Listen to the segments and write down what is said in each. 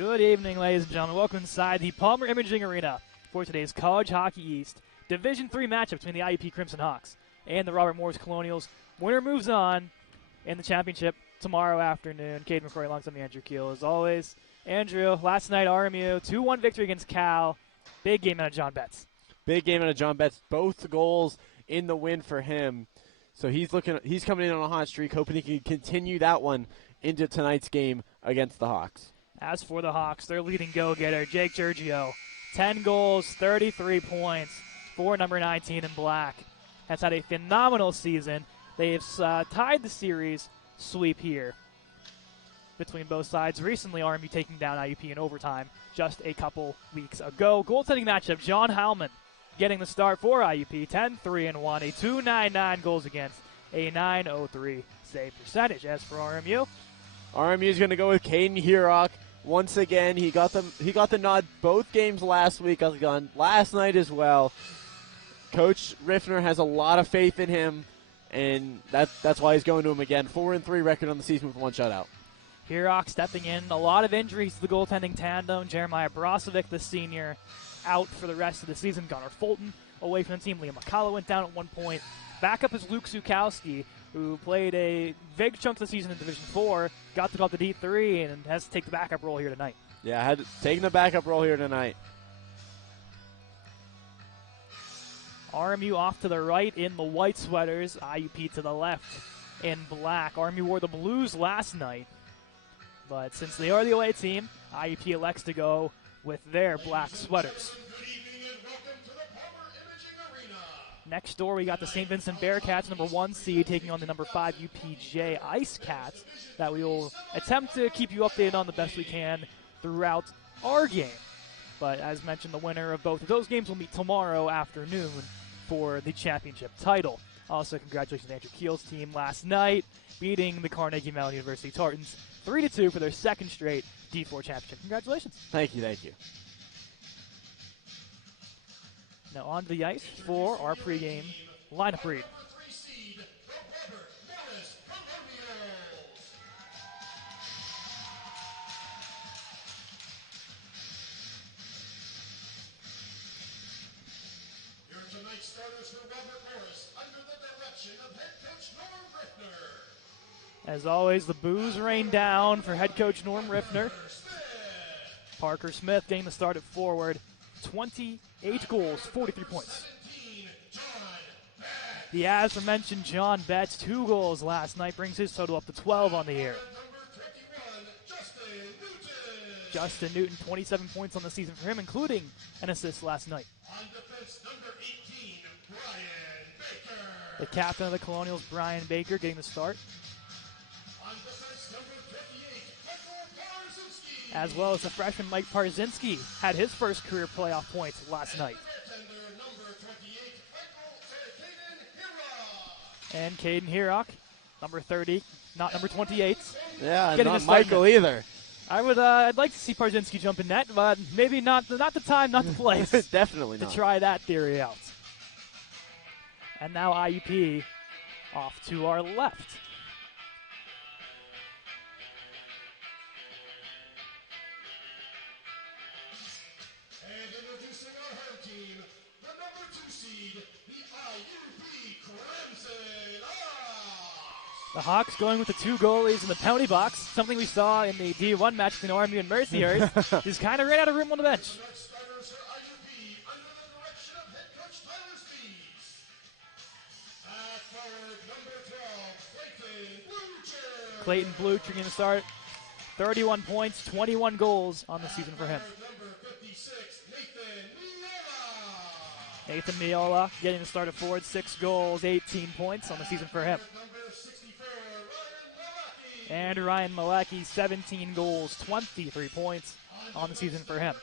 Good evening, ladies and gentlemen. Welcome inside the Palmer Imaging Arena for today's College Hockey East Division III matchup between the IUP Crimson Hawks and the Robert Morris Colonials. Winner moves on in the championship tomorrow afternoon. Caden McCrory alongside me, Andrew Keel, as always. Andrew, last night RMU, 2-1 victory against Cal. Big game out of John Betts. Big game out of John Betts. Both goals in the win for him. So he's coming in on a hot streak, hoping he can continue that one into tonight's game against the Hawks. As for the Hawks, their leading go-getter, Jake Giorgio, 10 goals, 33 points for number 19 in black. Has had a phenomenal season. They've tied the series sweep here between both sides. Recently, RMU taking down IUP in overtime just a couple weeks ago. Goaltending matchup, John Hallman getting the start for IUP, 10-3-1, a 2.99 goals against, a 9.03 save percentage. As for RMU is going to go with Caden Herock. Once again, he got the nod both games last week, last night as well. Coach Riffner has a lot of faith in him, and that's why he's going to him again. 4-3 record on the season with one shutout. Herock stepping in. A lot of injuries to the goaltending tandem. Jeremiah Brozovic, the senior, out for the rest of the season. Gunnar Fulton away from the team. Liam McCullough went down at one point. Back up is Luke Zukowski, who played a big chunk of the season in Division IV, got to go up to D3, and has to take the backup role here tonight. Yeah, taking the backup role here tonight. RMU off to the right in the white sweaters. IUP to the left in black. RMU wore the blues last night, but since they are the away team, IUP elects to go with their black sweaters. Next door, we got the St. Vincent Bearcats, number 1 seed, taking on the number 5 UPJ Ice Cats, that we will attempt to keep you updated on the best we can throughout our game. But as mentioned, the winner of both of those games will meet tomorrow afternoon for the championship title. Also, congratulations to Andrew Keel's team last night, beating the Carnegie Mellon University Tartans 3-2 for their second straight D4 championship. Congratulations. Thank you. Now on to the ice for our pregame lineup read. Here are tonight's starters for Robert Morris under the direction of head coach Norm Riffner. As always, the boos rain down for head coach Norm Riffner. Parker Smith getting the start at forward. 28 goals, 43 points. The as-mentioned John Betts, 2 goals last night, brings his total up to 12 on the year. Justin Newton, 27 points on the season for him, including an assist last night. The captain of the Colonials, Brian Baker, getting the start. As well as the freshman Mike Parzinski had his first career playoff points last night. And Caden Herock, number 30, not number 28. Yeah, not Michael either. I'd like to see Parzinski jump in net, but maybe not the time, not the place. Definitely not. To try that theory out. And now IUP off to our left. And introducing our home team, the number 2 seed, the IUP Crimson Hawks. The Hawks going with the 2 goalies in the penalty box, something we saw in the D1 match between RMU and Mercyhurst. Just kind of ran out of room on the bench. Starters for IUP under the direction of head coach Tyler Speeds. At forward, number 12, Clayton Blucher getting the start. 31 points, 21 goals on the season for him. number 56, Nathan Miola getting the start at forward, 6 goals, 18 points on the season for him. number 64, And Ryan Malecki, 17 goals, 23 points on the season for him.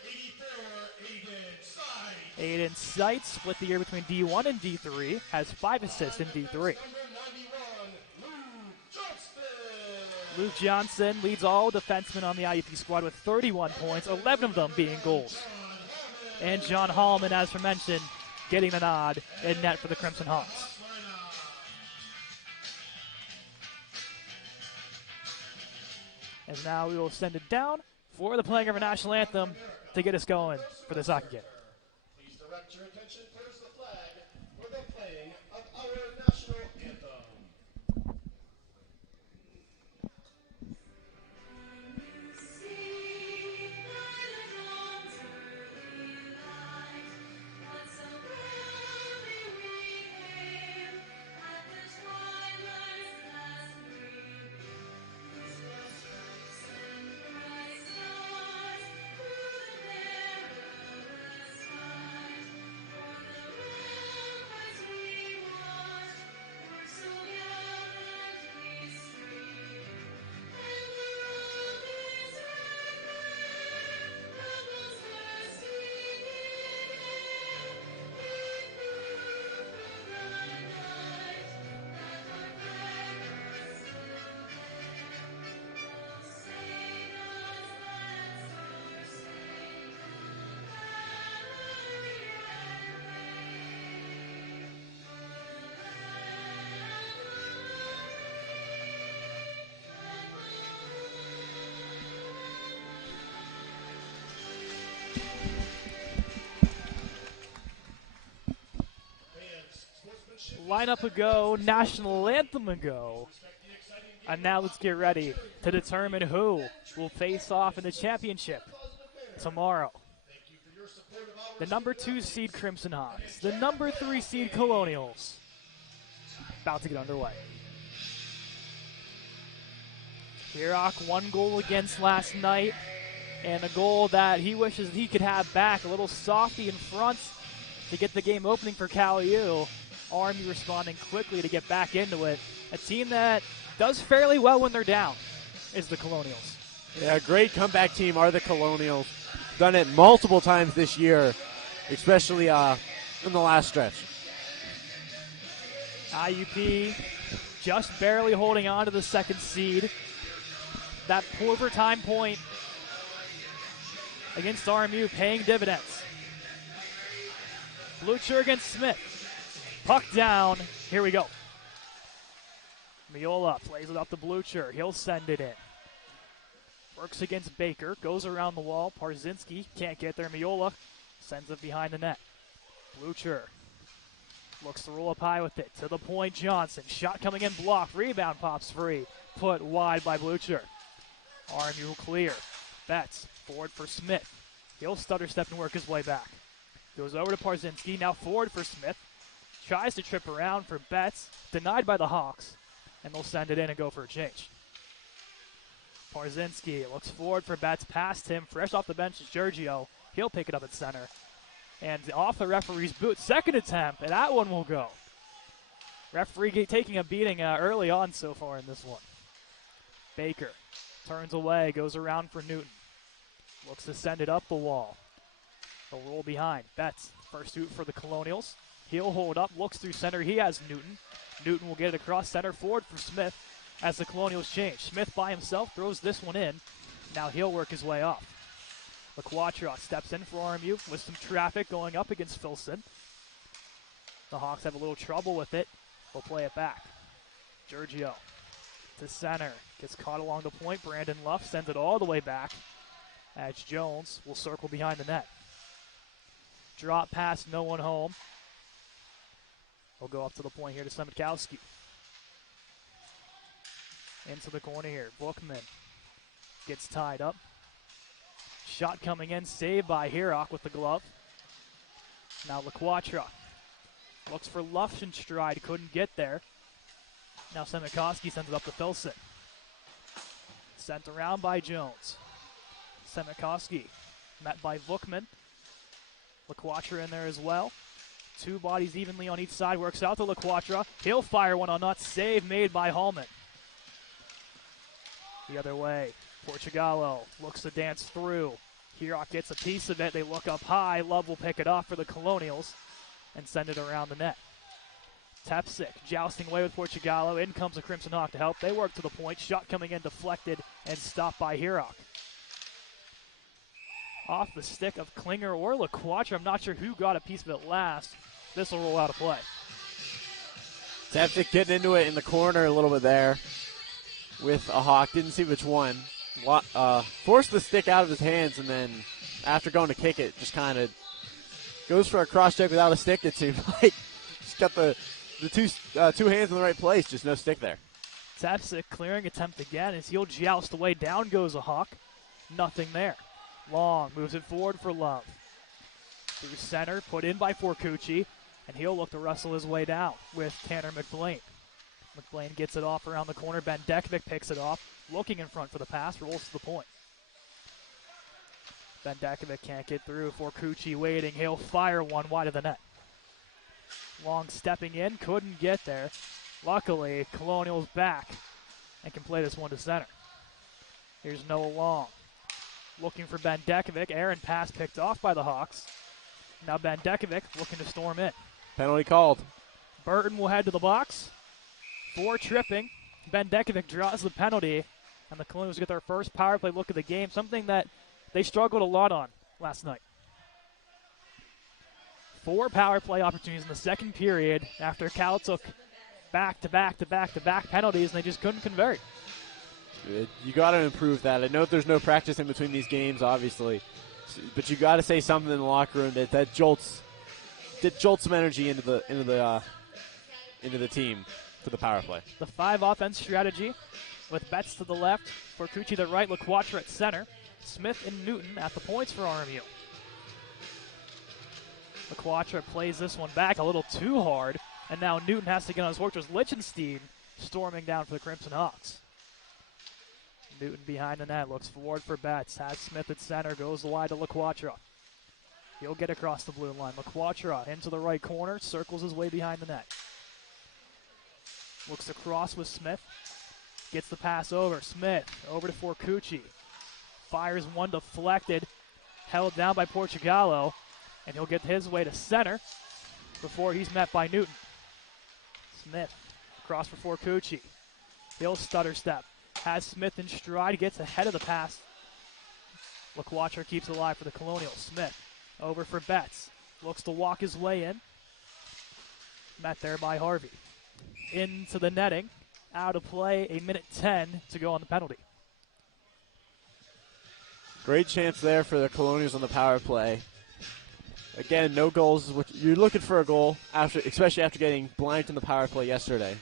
84, Aiden Seitz split the year between D1 and D3, has 5 assists in D3. number 91, Luke Johnson leads all defensemen on the IUP squad with 31 points, 11 of them being goals. And John Hallman, as mentioned, getting the nod in net for the Crimson Hawks. As now we will send it down for the playing of our national anthem to get us going for this hockey game. Please direct your attention towards the flag for the playing of our national anthem. Lineup ago, national anthem ago. And now let's get ready to determine who will face off in the championship tomorrow. The number 2 seed Crimson Hawks, the number 3 seed Colonials. About to get underway. Hirok, 1 goal against last night, and a goal that he wishes he could have back. A little softy in front to get the game opening for Cal U. RMU responding quickly to get back into it. A team that does fairly well when they're down is the Colonials. Yeah, great comeback team are the Colonials. Done it multiple times this year, especially in the last stretch. IUP just barely holding on to the 2nd seed. That overtime point against RMU paying dividends. Blucher against Smith. Puck down. Here we go. Miola plays it up to Blucher. He'll send it in. Works against Baker. Goes around the wall. Parzinski can't get there. Miola sends it behind the net. Blucher looks to roll up high with it. To the point, Johnson. Shot coming in, blocked. Rebound pops free. Put wide by Blucher. RMU clear. Betts forward for Smith. He'll stutter step and work his way back. Goes over to Parzinski. Now forward for Smith. Tries to trip around for Betts. Denied by the Hawks. And they'll send it in and go for a change. Parzinski looks forward for Betts. Past him. Fresh off the bench is Giorgio. He'll pick it up at center. And off the referee's boot. 2nd attempt. And that one will go. Referee taking a beating early on so far in this one. Baker turns away. Goes around for Newton. Looks to send it up the wall. They'll roll behind. Betts. First shoot for the Colonials. He'll hold up, looks through center. He has Newton. Newton will get it across center forward for Smith as the Colonials change. Smith by himself throws this one in. Now he'll work his way off. LaQuatra steps in for RMU with some traffic going up against Filson. The Hawks have a little trouble with it. They'll play it back. Giorgio to center. Gets caught along the point. Brandon Luff sends it all the way back as Jones will circle behind the net. Drop pass, no one home. We'll go up to the point here to Semikowski. Into the corner here. Bookman gets tied up. Shot coming in, saved by Hirok with the glove. Now LaQuatra looks for Luffenstride, couldn't get there. Now Semikowski sends it up to Filson. Sent around by Jones. Semikowski met by Bookman. LaQuatra in there as well. 2 bodies evenly on each side. Works out to LaQuatra. He'll fire one on net. Save made by Hallman. The other way. Portugallo looks to dance through. Hirok gets a piece of it. They look up high. Love will pick it off for the Colonials and send it around the net. Tepsic jousting away with Portugallo. In comes a Crimson Hawk to help. They work to the point. Shot coming in deflected and stopped by Hirok. Off the stick of Klinger or LaQuatra. I'm not sure who got a piece of it last. This will roll out of play. Tepsic getting into it in the corner a little bit there with a Hawk. Didn't see which one. forced the stick out of his hands, and then after going to kick it, just kind of goes for a cross check without a stick. It seemed like just got the two hands in the right place, just no stick there. Taps a clearing attempt again as he'll joust away. Down goes a Hawk. Nothing there. Long moves it forward for Love. Through center, put in by Forcucci, and he'll look to wrestle his way down with Tanner McBlain. McBlain gets it off around the corner. Bendekovic picks it off, looking in front for the pass, rolls to the point. Bendekovic can't get through. Forcucci waiting. He'll fire one wide of the net. Long stepping in, couldn't get there. Luckily, Colonial's back and can play this one to center. Here's Noah Long. Looking for Bendekovic. Aaron pass picked off by the Hawks. Now Bendekovic looking to storm in. Penalty called. Burton will head to the box. For tripping. Bendekovic draws the penalty. And the Colonials get their first power play look of the game, something that they struggled a lot on last night. 4 power play opportunities in the second period after Cal took back-to-back penalties, and they just couldn't convert. You got to improve that. I know there's no practice in between these games, obviously, but you got to say something in the locker room that jolts some energy into the team for the power play. The 5 offense strategy with Betts to the left, Forcucci to the right, LaQuatra at center, Smith and Newton at the points for RMU. LaQuatra plays this one back a little too hard, and now Newton has to get on his horse. There's Lichtenstein storming down for the Crimson Hawks. Newton behind the net, looks forward for Betts, has Smith at center, goes wide to LaQuatra. He'll get across the blue line. LaQuatra into the right corner, circles his way behind the net. Looks across with Smith, gets the pass over. Smith over to Forcucci. Fires one deflected, held down by Portugallo, and he'll get his way to center before he's met by Newton. Smith across for Forcucci. He'll stutter step. Has Smith in stride, gets ahead of the pass. LaQuatra keeps it alive for the Colonials. Smith over for Betts. Looks to walk his way in. Met there by Harvey. Into the netting. Out of play, 1:10 to go on the penalty. Great chance there for the Colonials on the power play. Again, no goals. You're looking for a goal, especially after getting blanked in the power play yesterday.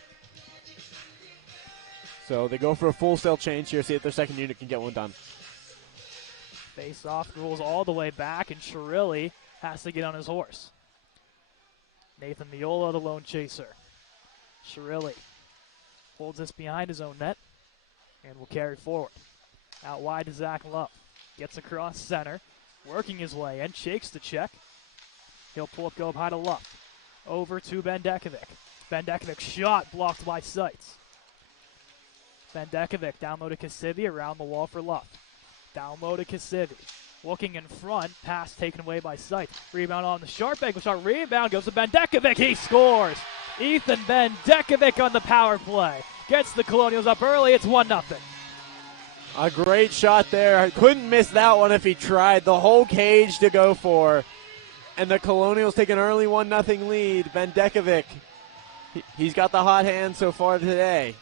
So they go for a full sail change here, see if their second unit can get one done. Face off, rolls all the way back, and Chirilli has to get on his horse. Nathan Miola, the lone chaser. Chirilli holds this behind his own net and will carry forward. Out wide to Zach Love. Gets across center, working his way in, shakes the check. He'll pull up, go up high to Love. Over to Bendekovic. Bendekovic shot blocked by Seitz. Bendekovic down low to Kasivi, around the wall for Love. Down low to Kasivi. Looking in front, pass taken away by Seitz. Rebound on the sharp angle shot. Rebound goes to Bendekovic. He scores. Ethan Bendekovic on the power play. Gets the Colonials up early. It's 1-0. A great shot there. Couldn't miss that one if he tried. The whole cage to go for. And the Colonials take an early 1-0 lead. Bendekovic, he's got the hot hand so far today.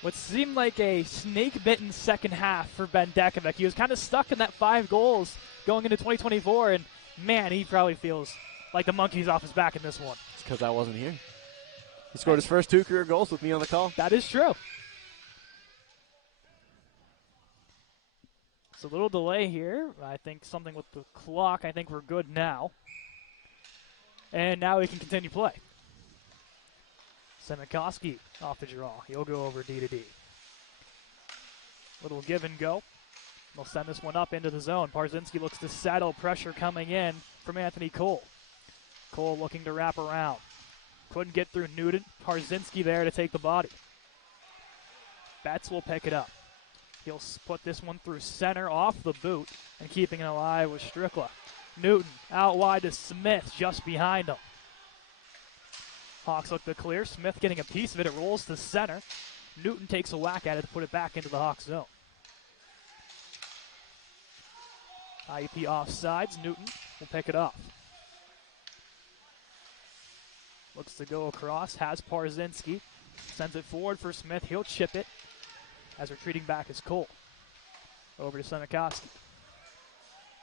What seemed like a snake-bitten second half for Bendekovic. He was kind of stuck in that 5 goals going into 2024, and man, he probably feels like the monkey's off his back in this one. It's because I wasn't here. He scored his first 2 career goals with me on the call. That is true. It's a little delay here. I think something with the clock. I think we're good now. And now we can continue play. Semikoski off the draw. He'll go over D to D. Little give and go. They'll send this one up into the zone. Parzinski looks to settle. Pressure coming in from Anthony Cole. Cole looking to wrap around. Couldn't get through Newton. Parzinski there to take the body. Betts will pick it up. He'll put this one through center off the boot and keeping it alive with Strickla. Newton out wide to Smith just behind him. Hawks look to clear. Smith getting a piece of it. It rolls to center. Newton takes a whack at it to put it back into the Hawks zone. IUP offsides. Newton will pick it up. Looks to go across. Has Parzinski. Sends it forward for Smith. He'll chip it as retreating back is Cole. Over to Senikoski.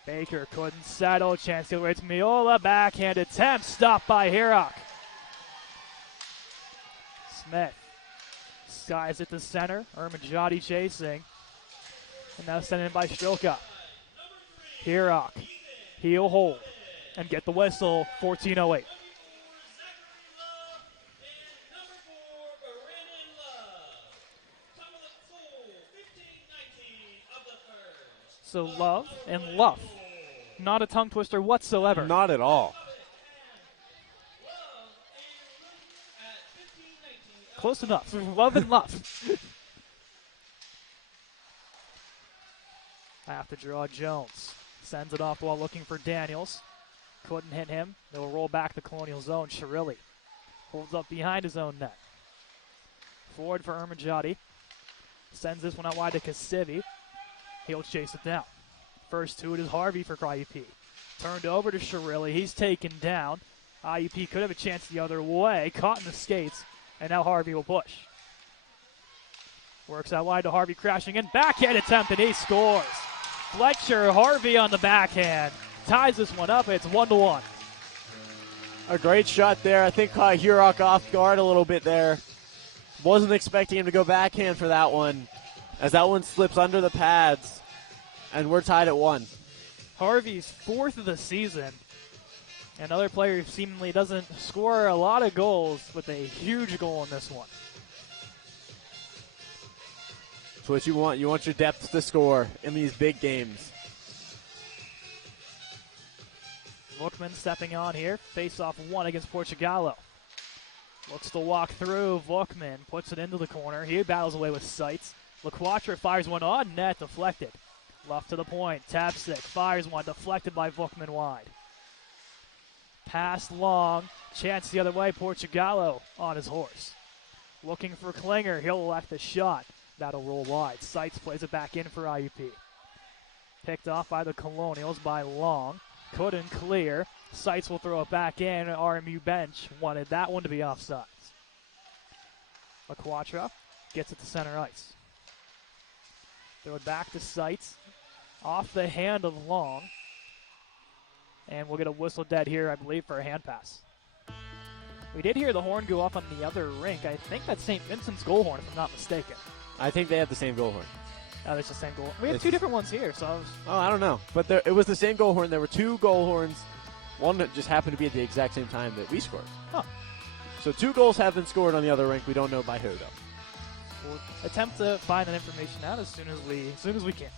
Baker couldn't settle. Chance to away to Miola. Backhand attempt. Stopped by Hirok. Smith skies at the center. Ermanjadi chasing. And now sent in by Strilka. Hirok. He'll hold and get the whistle. 14:08. So Love and Luff. Not a tongue twister whatsoever. Not at all. Close enough. Love and Luff. I have to draw Jones. Sends it off while looking for Daniels. Couldn't hit him. They'll roll back the Colonial zone. Shirilli holds up behind his own net. Forward for Ermanjadi. Sends this one out wide to Kasivi. He'll chase it down. First to it is Harvey for IUP. Turned over to Shirilli. He's taken down. IUP could have a chance the other way. Caught in the skates. And now Harvey will push. Works out wide to Harvey, crashing in. Backhand attempt, and he scores. Fletcher, Harvey on the backhand. Ties this one up. It's 1-1. A great shot there. I think caught Hirok off guard a little bit there. Wasn't expecting him to go backhand for that one, as that one slips under the pads. And we're tied at 1. Harvey's 4th of the season. Another player who seemingly doesn't score a lot of goals, with a huge goal in this one. That's what you want. You want your depth to score in these big games. Vukman stepping on here. Face-off 1 against Portugallo. Looks to walk through. Vukman puts it into the corner. He battles away with Seitz. LaQuatra fires one on net, deflected. Luff to the point. Tapstick fires one, deflected by Vukman wide. Pass long. Chance the other way. Portugallo on his horse. Looking for Klinger. He'll left the shot. That'll roll wide. Seitz plays it back in for IUP. Picked off by the Colonials by Long. Couldn't clear. Seitz will throw it back in. RMU bench wanted that one to be offsides. LaQuatra gets it to center ice. Throw it back to Seitz. Off the hand of Long. And we'll get a whistle dead here, I believe, for a hand pass. We did hear the horn go off on the other rink. I think that's St. Vincent's goal horn, if I'm not mistaken. I think they have the same goal horn. Oh, it's the same goal. We have two different ones here, so I don't know. But it was the same goal horn. There were 2 goal horns. One that just happened to be at the exact same time that we scored. Huh. So 2 goals have been scored on the other rink. We don't know by who, though. We'll attempt to find that information out as soon as we can.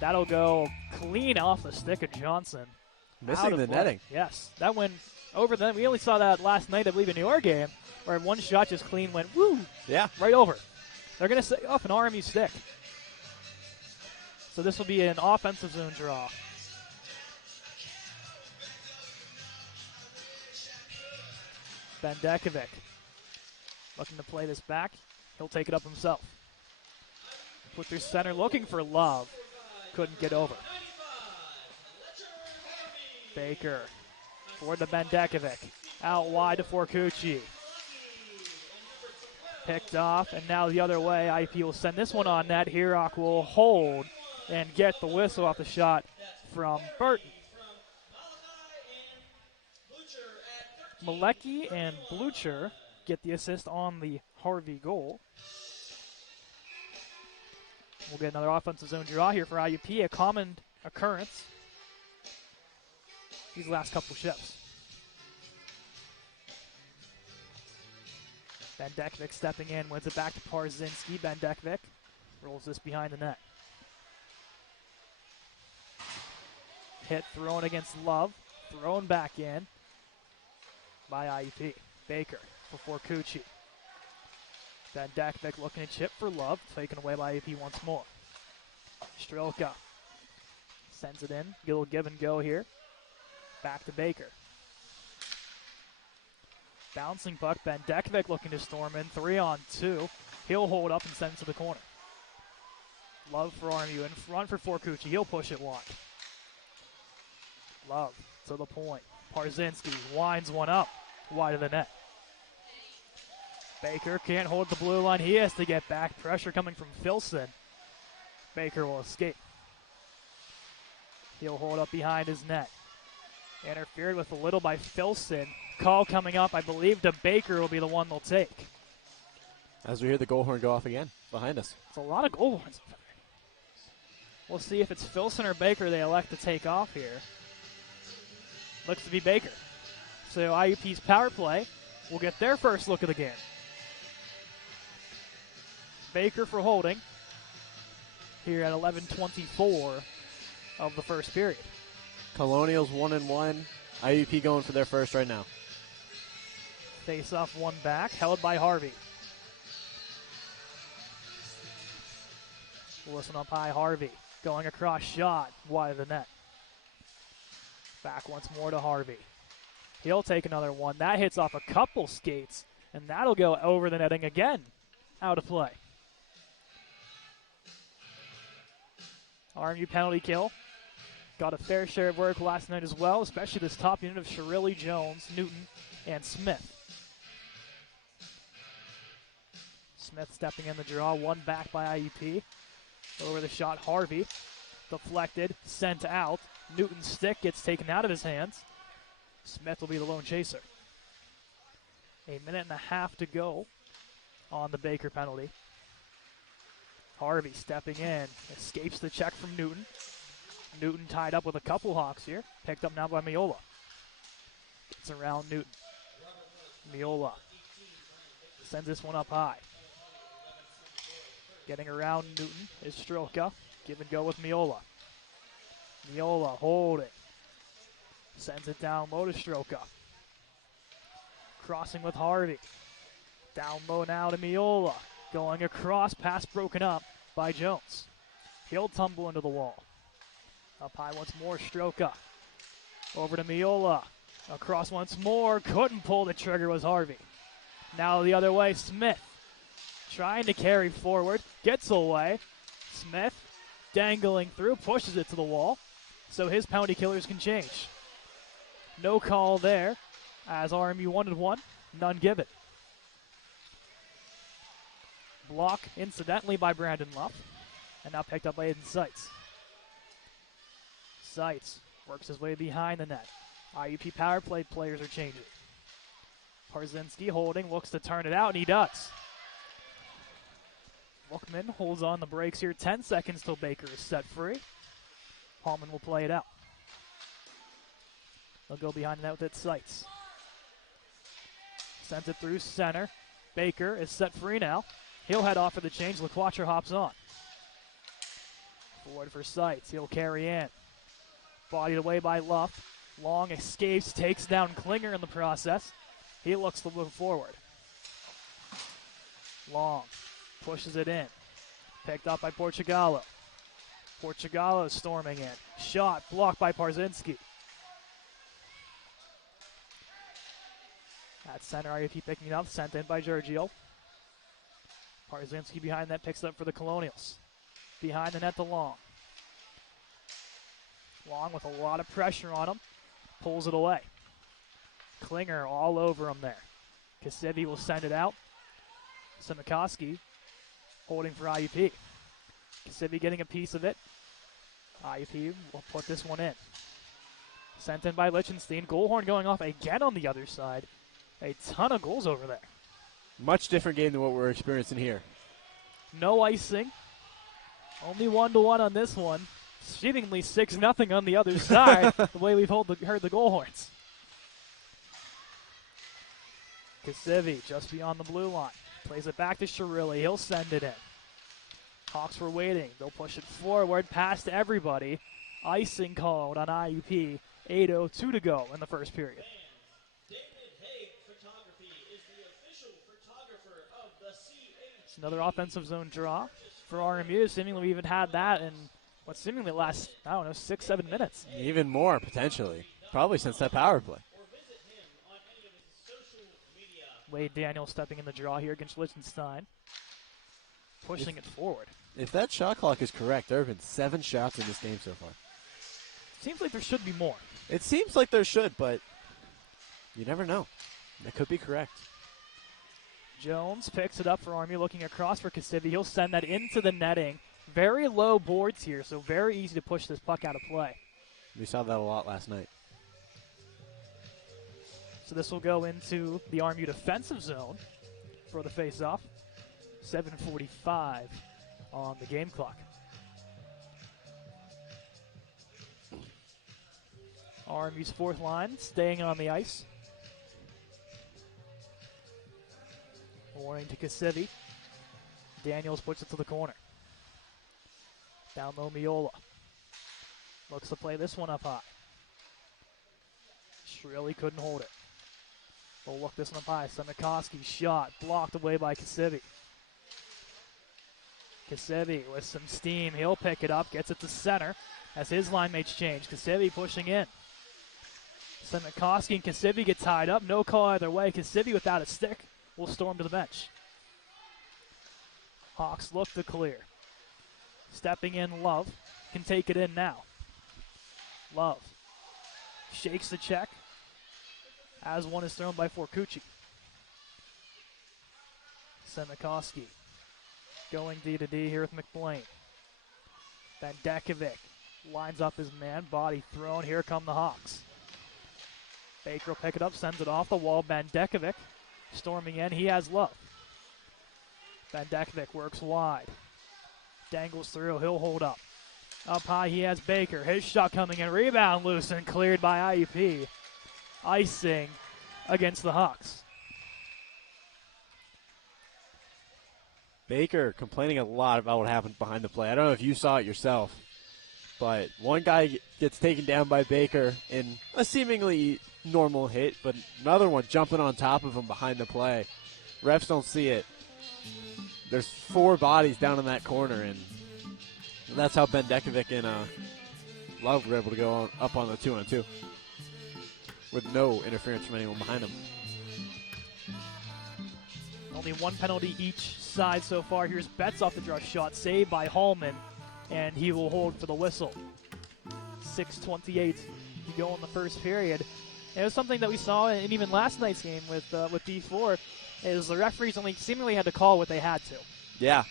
That'll go clean off the stick of Johnson. Missing the netting. Yes, that went over them. We only saw that last night, I believe, in your game, where one shot just clean went woo. Yeah. Right over. They're going to say off an RMU stick. So this will be an offensive zone draw. Bendekovic looking to play this back. He'll take it up himself. Put through center, looking for Love. Couldn't get over. Baker for the Bendekovic. Out wide to Forcucci. Picked off, and now the other way. IUP will send this one on net. Hirok will hold and get the whistle off the shot from Burton. Malecki and Blucher get the assist on the Harvey goal. We'll get another offensive zone draw here for IUP, a common occurrence these last couple shifts. Bendekovic stepping in, wins it back to Parzinski. Bendekovic rolls this behind the net. Hit thrown against Love, thrown back in by IUP. Baker for Forcucci. Bendekovic looking to chip for Love, taken away by IUP once more. Strelka sends it in. Get a little give and go here. Back to Baker. Bouncing puck. Bendekovic looking to storm in. 3-on-2. He'll hold up and send it to the corner. Love for RMU in front for Forcucci. He'll push it wide. Love to the point. Parzinski winds one up wide of the net. Baker can't hold the blue line. He has to get back. Pressure coming from Filson. Baker will escape. He'll hold up behind his net. Interfered with a little by Filson. Call coming up, I believe, to Baker will be the one they'll take. As we hear the goal horn go off again behind us. It's a lot of goal horns. We'll see if it's Filson or Baker they elect to take off here. Looks to be Baker. So IUP's power play will get their first look of the game. Baker for holding here at 11:24 of the first period. Colonials 1-1. IUP going for their first right now. Face off one back, held by Harvey. Listen up high, Harvey. Going across shot, wide of the net. Back once more to Harvey. He'll take another one. That hits off a couple skates, and that'll go over the netting again. Out of play. RMU penalty kill. Got a fair share of work last night as well, especially this top unit of Shirilli, Jones, Newton, and Smith. Smith stepping in the draw, one back by IUP. Over the shot, Harvey. Deflected, sent out. Newton's stick gets taken out of his hands. Smith will be the lone chaser. 1.5 minutes to go on the Baker penalty. Harvey stepping in, escapes the check from Newton. Newton tied up with a couple Hawks here. Picked up now by Miola. Gets around Newton. Miola sends this one up high. Getting around Newton is Strelka. Give and go with Miola. Miola holding. Sends it down low to Strelka. Crossing with Harvey. Down low now to Miola. Going across, pass broken up by Jones. He'll tumble into the wall. Up high once more, Strelka. Over to Miola. Across once more, couldn't pull the trigger was Harvey. Now the other way, Smith. Trying to carry forward, gets away. Smith dangling through, pushes it to the wall. So his penalty killers can change. No call there, as RMU wanted one, none given. Block, incidentally, by Brandon Luff, and now picked up by Aiden Seitz. Seitz works his way behind the net. IUP power play players are changing. Parzinski holding, looks to turn it out, and he does. Lookman holds on the brakes here. 10 seconds till Baker is set free. Hallman will play it out. They'll go behind the net with it, Seitz. Sends it through center. Baker is set free now. He'll head off for the change. LaQuatra hops on. Forward for Seitz. He'll carry in. Bodied away by Luff. Long escapes, takes down Klinger in the process. He looks to move forward. Long pushes it in. Picked up by Portugallo. Portugallo storming in. Shot blocked by Parzinski. At center, IUP picking it up. Sent in by Giorgio. Parzinski behind that picks it up for the Colonials. Behind the net to Long. Long with a lot of pressure on him. Pulls it away. Klinger all over him there. Kasivi will send it out. Simikoski holding for IUP. Kasivi getting a piece of it. IUP will put this one in. Sent in by Lichtenstein. Goal horn going off again on the other side. A ton of goals over there. Much different game than what we're experiencing here. No icing. Only 1-1 on this one. Seemingly 6-0 on the other side, the way we've heard the goal horns. Kasivi just beyond the blue line. Plays it back to Shirilli. He'll send it in. Hawks were waiting. They'll push it forward past everybody. Icing called on IUP. 8:02 to go in the first period. It's another offensive zone draw for RMU. Seemingly we even had that in what seemingly last, 6-7 minutes. Even more, potentially. Probably since that power play. Wade Daniels stepping in the draw here against Liechtenstein. Pushing it forward. If that shot clock is correct, there have been 7 shots in this game so far. Seems like there should be more. It seems like there should, but you never know. That could be correct. Jones picks it up for RMU, looking across for Kasivi. He'll send that into the netting. Very low boards here, so very easy to push this puck out of play. We saw that a lot last night. So this will go into the RMU defensive zone for the face-off. 7:45 on the game clock. RMU's fourth line staying on the ice. Warning to Kasivi. Daniels puts it to the corner. Down low, Miola. Looks to play this one up high. Shrilly couldn't hold it. We'll look this one up high. Semikoski's shot blocked away by Kasivi. Kasivi with some steam. He'll pick it up, gets it to center as his line mates change. Kasivi pushing in. Semikoski and Kasivi get tied up. No call either way. Kasivi without a stick will storm to the bench. Hawks look to clear. Stepping in, Love can take it in now. Love shakes the check as one is thrown by Forcucci. Semikoski going D to D here with McBlain. Vandekovic lines up his man, body thrown. Here come the Hawks. Baker will pick it up, sends it off the wall. Vandekovic storming in. He has Love. Vandekovic works wide. Dangles through. He'll hold up. Up high, he has Baker. His shot coming in. Rebound loose and cleared by IUP. Icing against the Hawks. Baker complaining a lot about what happened behind the play. I don't know if you saw it yourself, but one guy gets taken down by Baker in a seemingly normal hit, but another one jumping on top of him behind the play. Refs don't see it. There's 4 bodies down in that corner, and that's how Vandekovic and Love were able to go up on the 2-on-2 with no interference from anyone behind them. Only one penalty each side so far. Here's Betts off the draw shot, saved by Hallman, and he will hold for the whistle. 6:28 to go in the first period. And it was something that we saw in even last night's game with D4, is the referees only seemingly had to call what they had to. Yeah.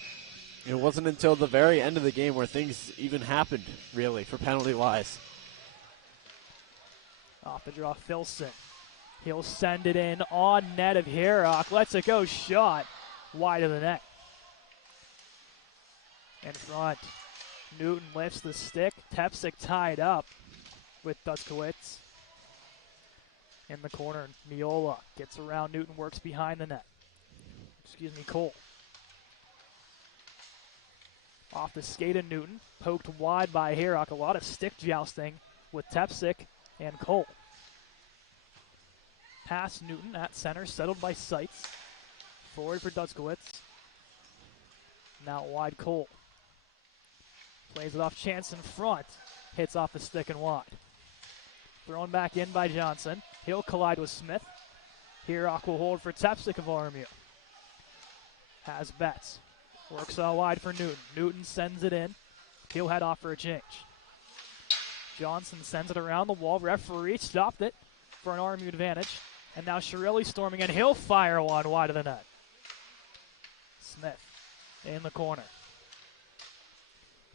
It wasn't until the very end of the game where things even happened, really, for penalty-wise. Off the draw, Filson. He'll send it in on net of Herock. Lets it go, shot wide of the net. In front, Newton lifts the stick. Tepsik tied up with Duskowitz. In the corner, Miola gets around Newton, works behind the net. Cole. Off the skate of Newton, poked wide by Herock. A lot of stick jousting with Tepsik and Cole. Pass Newton at center, settled by Seitz. Forward for Duskowitz. Now wide Cole. Plays it off, chance in front. Hits off the stick and wide. Thrown back in by Johnson. He'll collide with Smith. Herock will hold for Tepsik of RMU. Has Betts. Works out wide for Newton. Newton sends it in. He'll head off for a change. Johnson sends it around the wall. Referee stopped it for an RMU advantage. And now Shirelli storming in. He'll fire one wide of the net. Smith in the corner.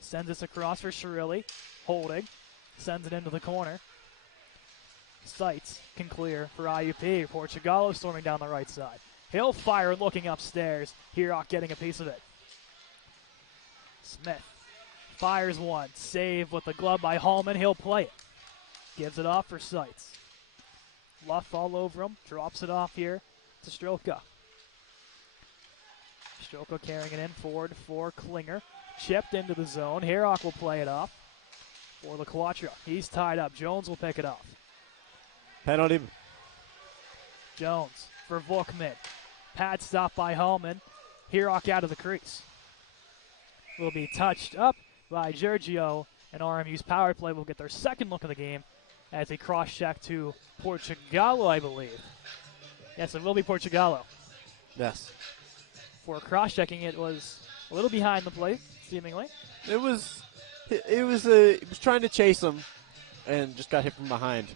Sends this across for Shirelli. Holding. Sends it into the corner. Seitz can clear for IUP. Portugallo storming down the right side. He'll fire looking upstairs. Herock getting a piece of it. Smith fires one. Save with the glove by Hallman. He'll play it. Gives it off for Seitz. Luff all over him. Drops it off here to Strelka. Strelka carrying it in forward for Klinger. Chipped into the zone. Herock will play it off for the Quattro. He's tied up. Jones will pick it off. Penalty. Jones for Volkman. Pad stop by Hallman. Herock out of the crease. Will be touched up by Giorgio, and RMU's power play will get their second look of the game as a cross-check to Portugallo, I believe. Yes, it will be Portugallo. Yes. For cross-checking, it was a little behind the plate, seemingly. It was trying to chase him and just got hit from behind.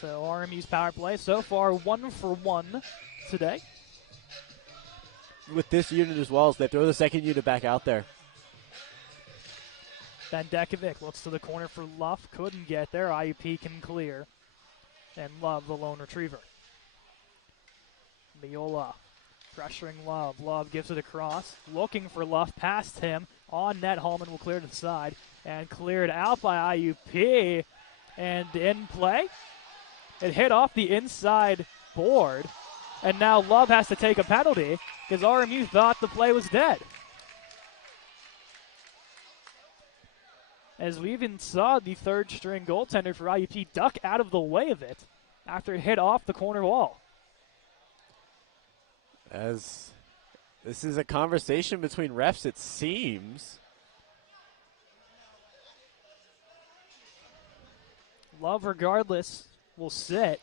So RMU's power play so far 1 for 1 today. With this unit as well, as they throw the second unit back out there. Bendekovic looks to the corner for Luff. Couldn't get there. IUP can clear. And Love, the lone retriever. Miola pressuring Love. Love gives it across. Looking for Luff. Past him. On net, Hallman will clear to the side. And cleared out by IUP. And in play. It hit off the inside board. And now Love has to take a penalty because RMU thought the play was dead. As we even saw the third string goaltender for IUP duck out of the way of it after it hit off the corner wall. As this is a conversation between refs, it seems. Love, regardless, will sit.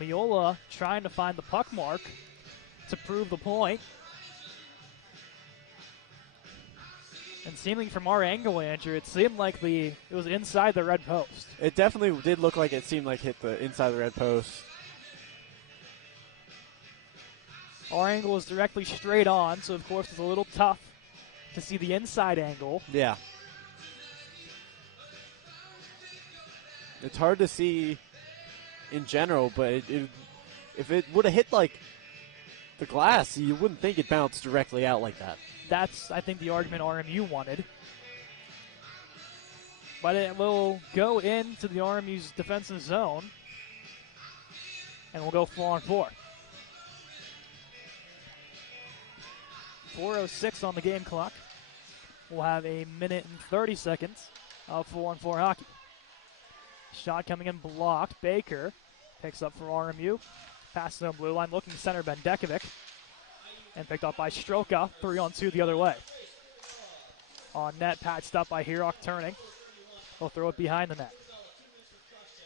Miola trying to find the puck mark to prove the point. And seemingly from our angle, Andrew, it seemed like it was inside the red post. It definitely did look like it seemed like hit the inside the red post. Our angle is directly straight on, so of course it's a little tough to see the inside angle. Yeah. It's hard to see in general, but if it would have hit like the glass, you wouldn't think it bounced directly out like that. That's, I think, the argument RMU wanted. But it will go into the RMU's defensive zone, and we'll go 4-on-4. 4:06 on the game clock. We'll have a minute and 30 seconds of 4-on-4 hockey. Shot coming in blocked. Baker picks up for RMU. Passes on blue line, looking center Bendekovic. And picked up by Stroka. 3-on-2 the other way. On net, patched up by Hirok turning. He'll throw it behind the net.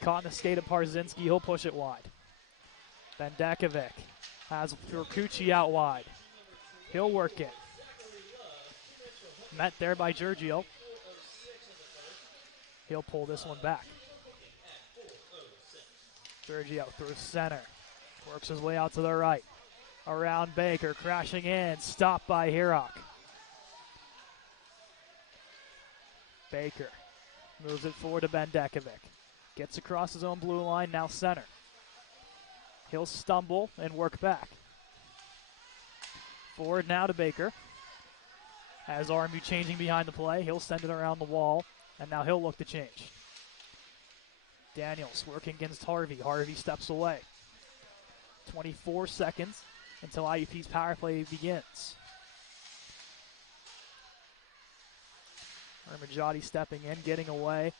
Caught in the skate of Parzinski. He'll push it wide. Bendekovic has Furcucci out wide. He'll work it. Met there by Giorgio. He'll pull this one back. Giorgio through center. Works his way out to the right. Around Baker, crashing in. Stopped by Hirok. Baker moves it forward to Bendekovic. Gets across his own blue line, now center. He'll stumble and work back. Forward now to Baker. As RMU changing behind the play, he'll send it around the wall, and now he'll look to change. Daniels working against Harvey. Harvey steps away. 24 seconds until IUP's power play begins. Ramajati stepping in, getting away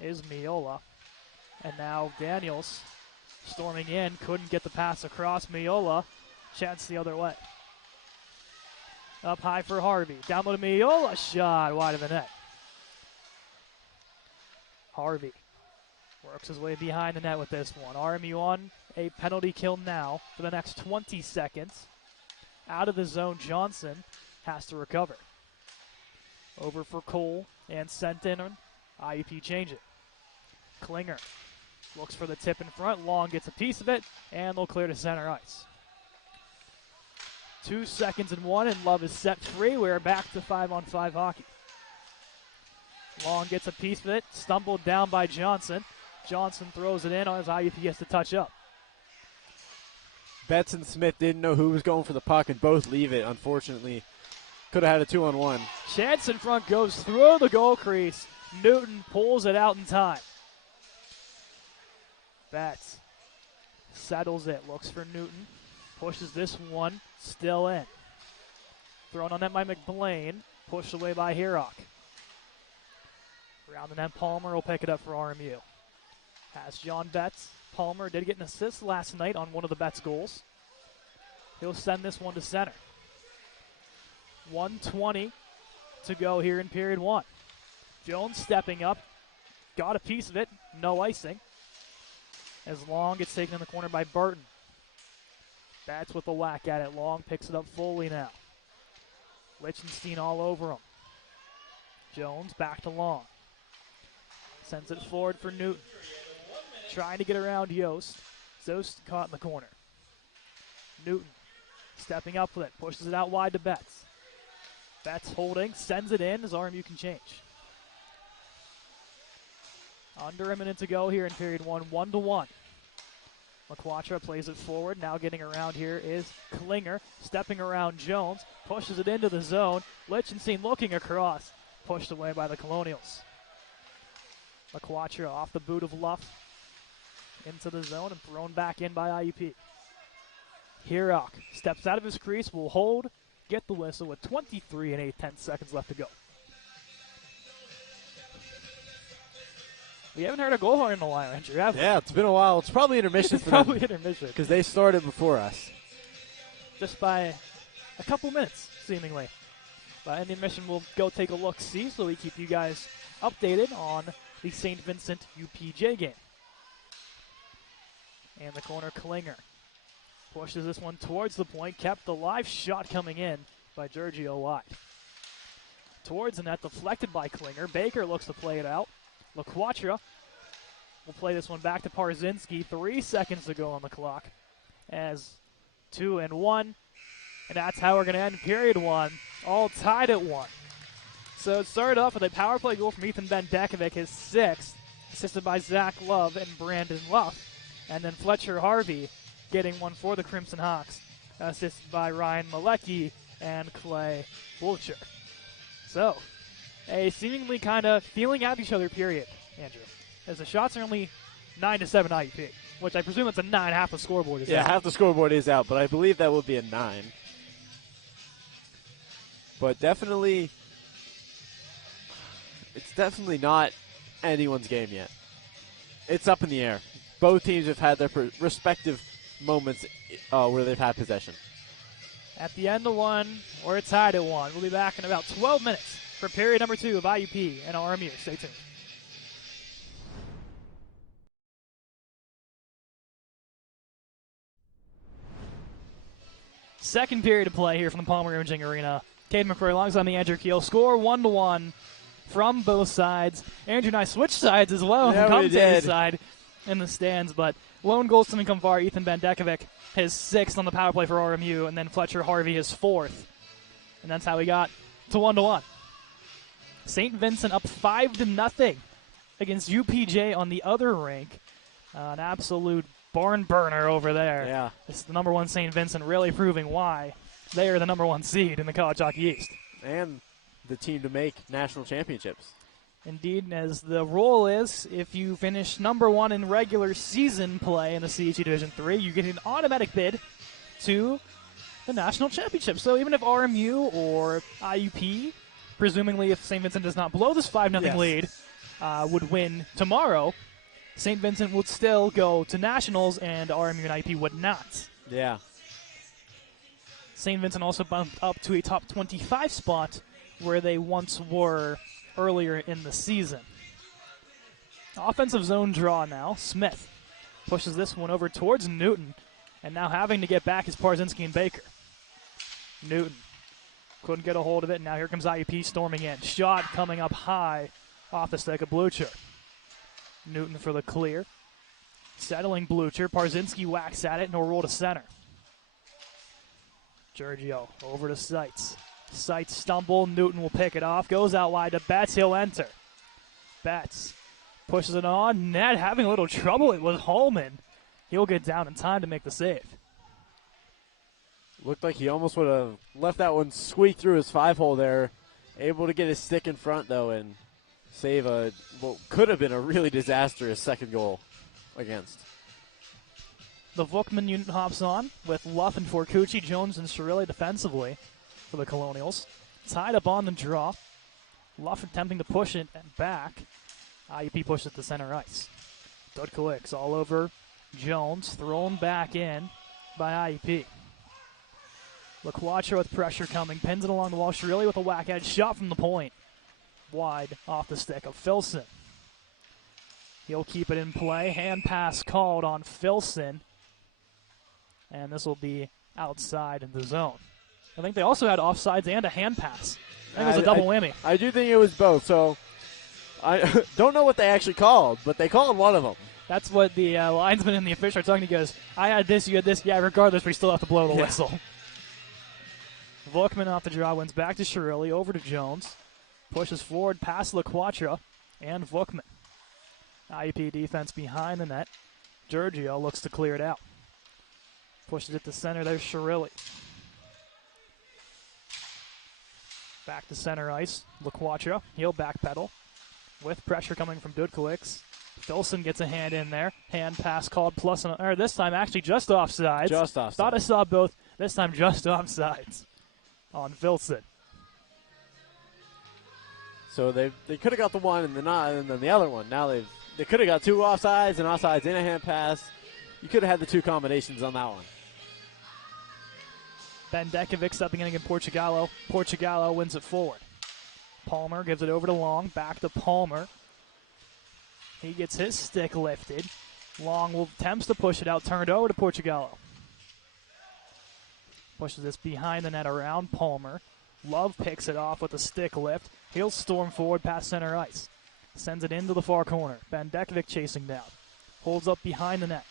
is Miola. And now Daniels storming in, couldn't get the pass across. Miola, chance the other way. Up high for Harvey. Down low to Miola, shot wide of the net. Harvey works his way behind the net with this one. RMU on a penalty kill now for the next 20 seconds. Out of the zone, Johnson has to recover. Over for Cole and sent in. IUP change it. Klinger looks for the tip in front. Long gets a piece of it, and they'll clear to center ice. 2 seconds and 1, and Love is set free. We're back to 5-on-5 hockey. Long gets a piece of it, stumbled down by Johnson. Johnson throws it in as IUP has to touch up. Betts and Smith didn't know who was going for the puck and both leave it, unfortunately. Could have had a 2-on-1. Chance in front goes through the goal crease. Newton pulls it out in time. Betts settles it, looks for Newton. Pushes this one, still in. Thrown on net by McBlain, pushed away by Hirok. Around the net, Palmer will pick it up for RMU. Has John Betts. Palmer did get an assist last night on one of the Betts goals. He'll send this one to center. 1:20 to go here in period one. Jones stepping up, got a piece of it, no icing. As Long gets taken in the corner by Burton. Betts with a whack at it. Long picks it up fully now. Lichtenstein all over him. Jones back to Long. Sends it forward for Newton. Trying to get around Yost. Zost caught in the corner. Newton stepping up with it. Pushes it out wide to Betts. Betts holding. Sends it in as RMU can change. Under a minute to go here in period 1. 1-1. McQuatra plays it forward. Now getting around here is Klinger. Stepping around Jones. Pushes it into the zone. Lichtenstein looking across. Pushed away by the Colonials. McQuatra off the boot of Luff. Into the zone and thrown back in by IUP. Hirok steps out of his crease. Will hold. Get the whistle with 23 and 8/10 seconds left to go. We haven't heard a goal horn in a while, Andrew, have we? Yeah, it's been a while. It's probably intermission It's for probably them intermission. because they started before us. Just by a couple minutes, seemingly. But intermission, we'll go take a look-see so we keep you guys updated on the St. Vincent UPJ game. And the corner, Klinger pushes this one towards the point. Kept the live shot coming in by Giorgio wide. Towards the net, deflected by Klinger. Baker looks to play it out. LaQuatra will play this one back to Parzinski. 3 seconds to go on the clock. As 2-1. And that's how we're going to end period 1. All tied at 1. So it started off with a power play goal from Ethan Bendekovic, his 6th, assisted by Zach Love and Brandon Luff. And then Fletcher Harvey getting one for the Crimson Hawks, assisted by Ryan Malecki and Clay Bulcher. So, a seemingly kind of feeling out each other period, Andrew, as the shots are only 9-7 IUP, which I presume it's a 9. Half the scoreboard is out. Yeah, half the scoreboard is out, but I believe that will be a 9. But definitely, it's definitely not anyone's game yet. It's up in the air. Both teams have had their respective moments where they've had possession. At the end of 1, or it's tied at 1. We'll be back in about 12 minutes for period number 2 of IUP and RMU. Stay tuned. Second period of play here from the Palmer Imaging Arena. Cade McCrory alongside me, Andrew Keel. Score 1-1 from both sides. Andrew and I switched sides as well Yeah, from we commentator did. side in the stands, but lone goals coming come far. Ethan Bendekovic, his 6th on the power play for RMU, and then Fletcher Harvey, his 4th. And that's how we got to 1-1. St. Vincent up 5-0 against UPJ on the other rink. An absolute barn burner over there. Yeah. It's the number 1 St. Vincent, really proving why they are the number 1 seed in the College Hockey East. And the team to make national championships. Indeed, as the rule is, if you finish number 1 in regular season play in the CHE Division III, you get an automatic bid to the national championship. So even if RMU or IUP, presumably if St. Vincent does not blow this 5-0 lead, would win tomorrow, St. Vincent would still go to nationals and RMU and IUP would not. Yeah. St. Vincent also bumped up to a top 25 spot where they once were earlier in the season. Offensive zone draw now. Smith pushes this one over towards Newton, and now having to get back is Parzinski and Baker. Newton couldn't get a hold of it, and now here comes IUP storming in. Shot coming up high off the stick of Blucher. Newton for the clear. Settling Blucher. Parzinski whacks at it, and will roll to center. Giorgio over to Seitz. Seitz stumble. Newton will pick it off. Goes out wide to Betts. He'll enter. Betts pushes it on. Net having a little trouble. It was Holman. He'll get down in time to make the save. Looked like he almost would have left that one squeak through his 5-hole there. Able to get his stick in front, though, and save what could have been a really disastrous second goal against. The Vukman unit hops on with Luff and Forcucci, Jones and Cirilli defensively for the Colonials. Tied up on the draw. Luff attempting to push it back. IUP pushed it to center ice. Dudkowicz all over Jones, thrown back in by IUP. LaQuatra with pressure coming, pins it along the wall. Cirilli with a whack-head shot from the point. Wide off the stick of Filson. He'll keep it in play. Hand pass called on Filson. And this will be outside in the zone. I think they also had offsides and a hand pass. I think it was a double whammy. I do think it was both. So I don't know what they actually called, but they called one of them. That's what the linesman and the official are talking. He goes, I had this, you had this. Yeah, regardless, we still have to blow the whistle. Volkman off the draw, wins back to Shirley, over to Jones. Pushes forward past LaQuatra and Volkman. IUP defense behind the net. Giorgio looks to clear it out. Pushes it to center, there's Shirley. Back to center ice, LaQuatra. He'll backpedal with pressure coming from Dudkowicz. Filson gets a hand in there. Hand pass called plus, or this time actually just offsides. Just offsides. Thought I saw both. This time just offsides on Filson. So they could have got the one and then the other one. Now they could have got two offsides and offsides in a hand pass. You could have had the two combinations on that one. Bendekovic stepping in against Portugallo. Portugallo wins it forward. Palmer gives it over to Long. Back to Palmer. He gets his stick lifted. Long will attempts to push it out. Turned over to Portugallo. Pushes this behind the net around Palmer. Love picks it off with a stick lift. He'll storm forward past center ice. Sends it into the far corner. Bendekovic chasing down. Holds up behind the net.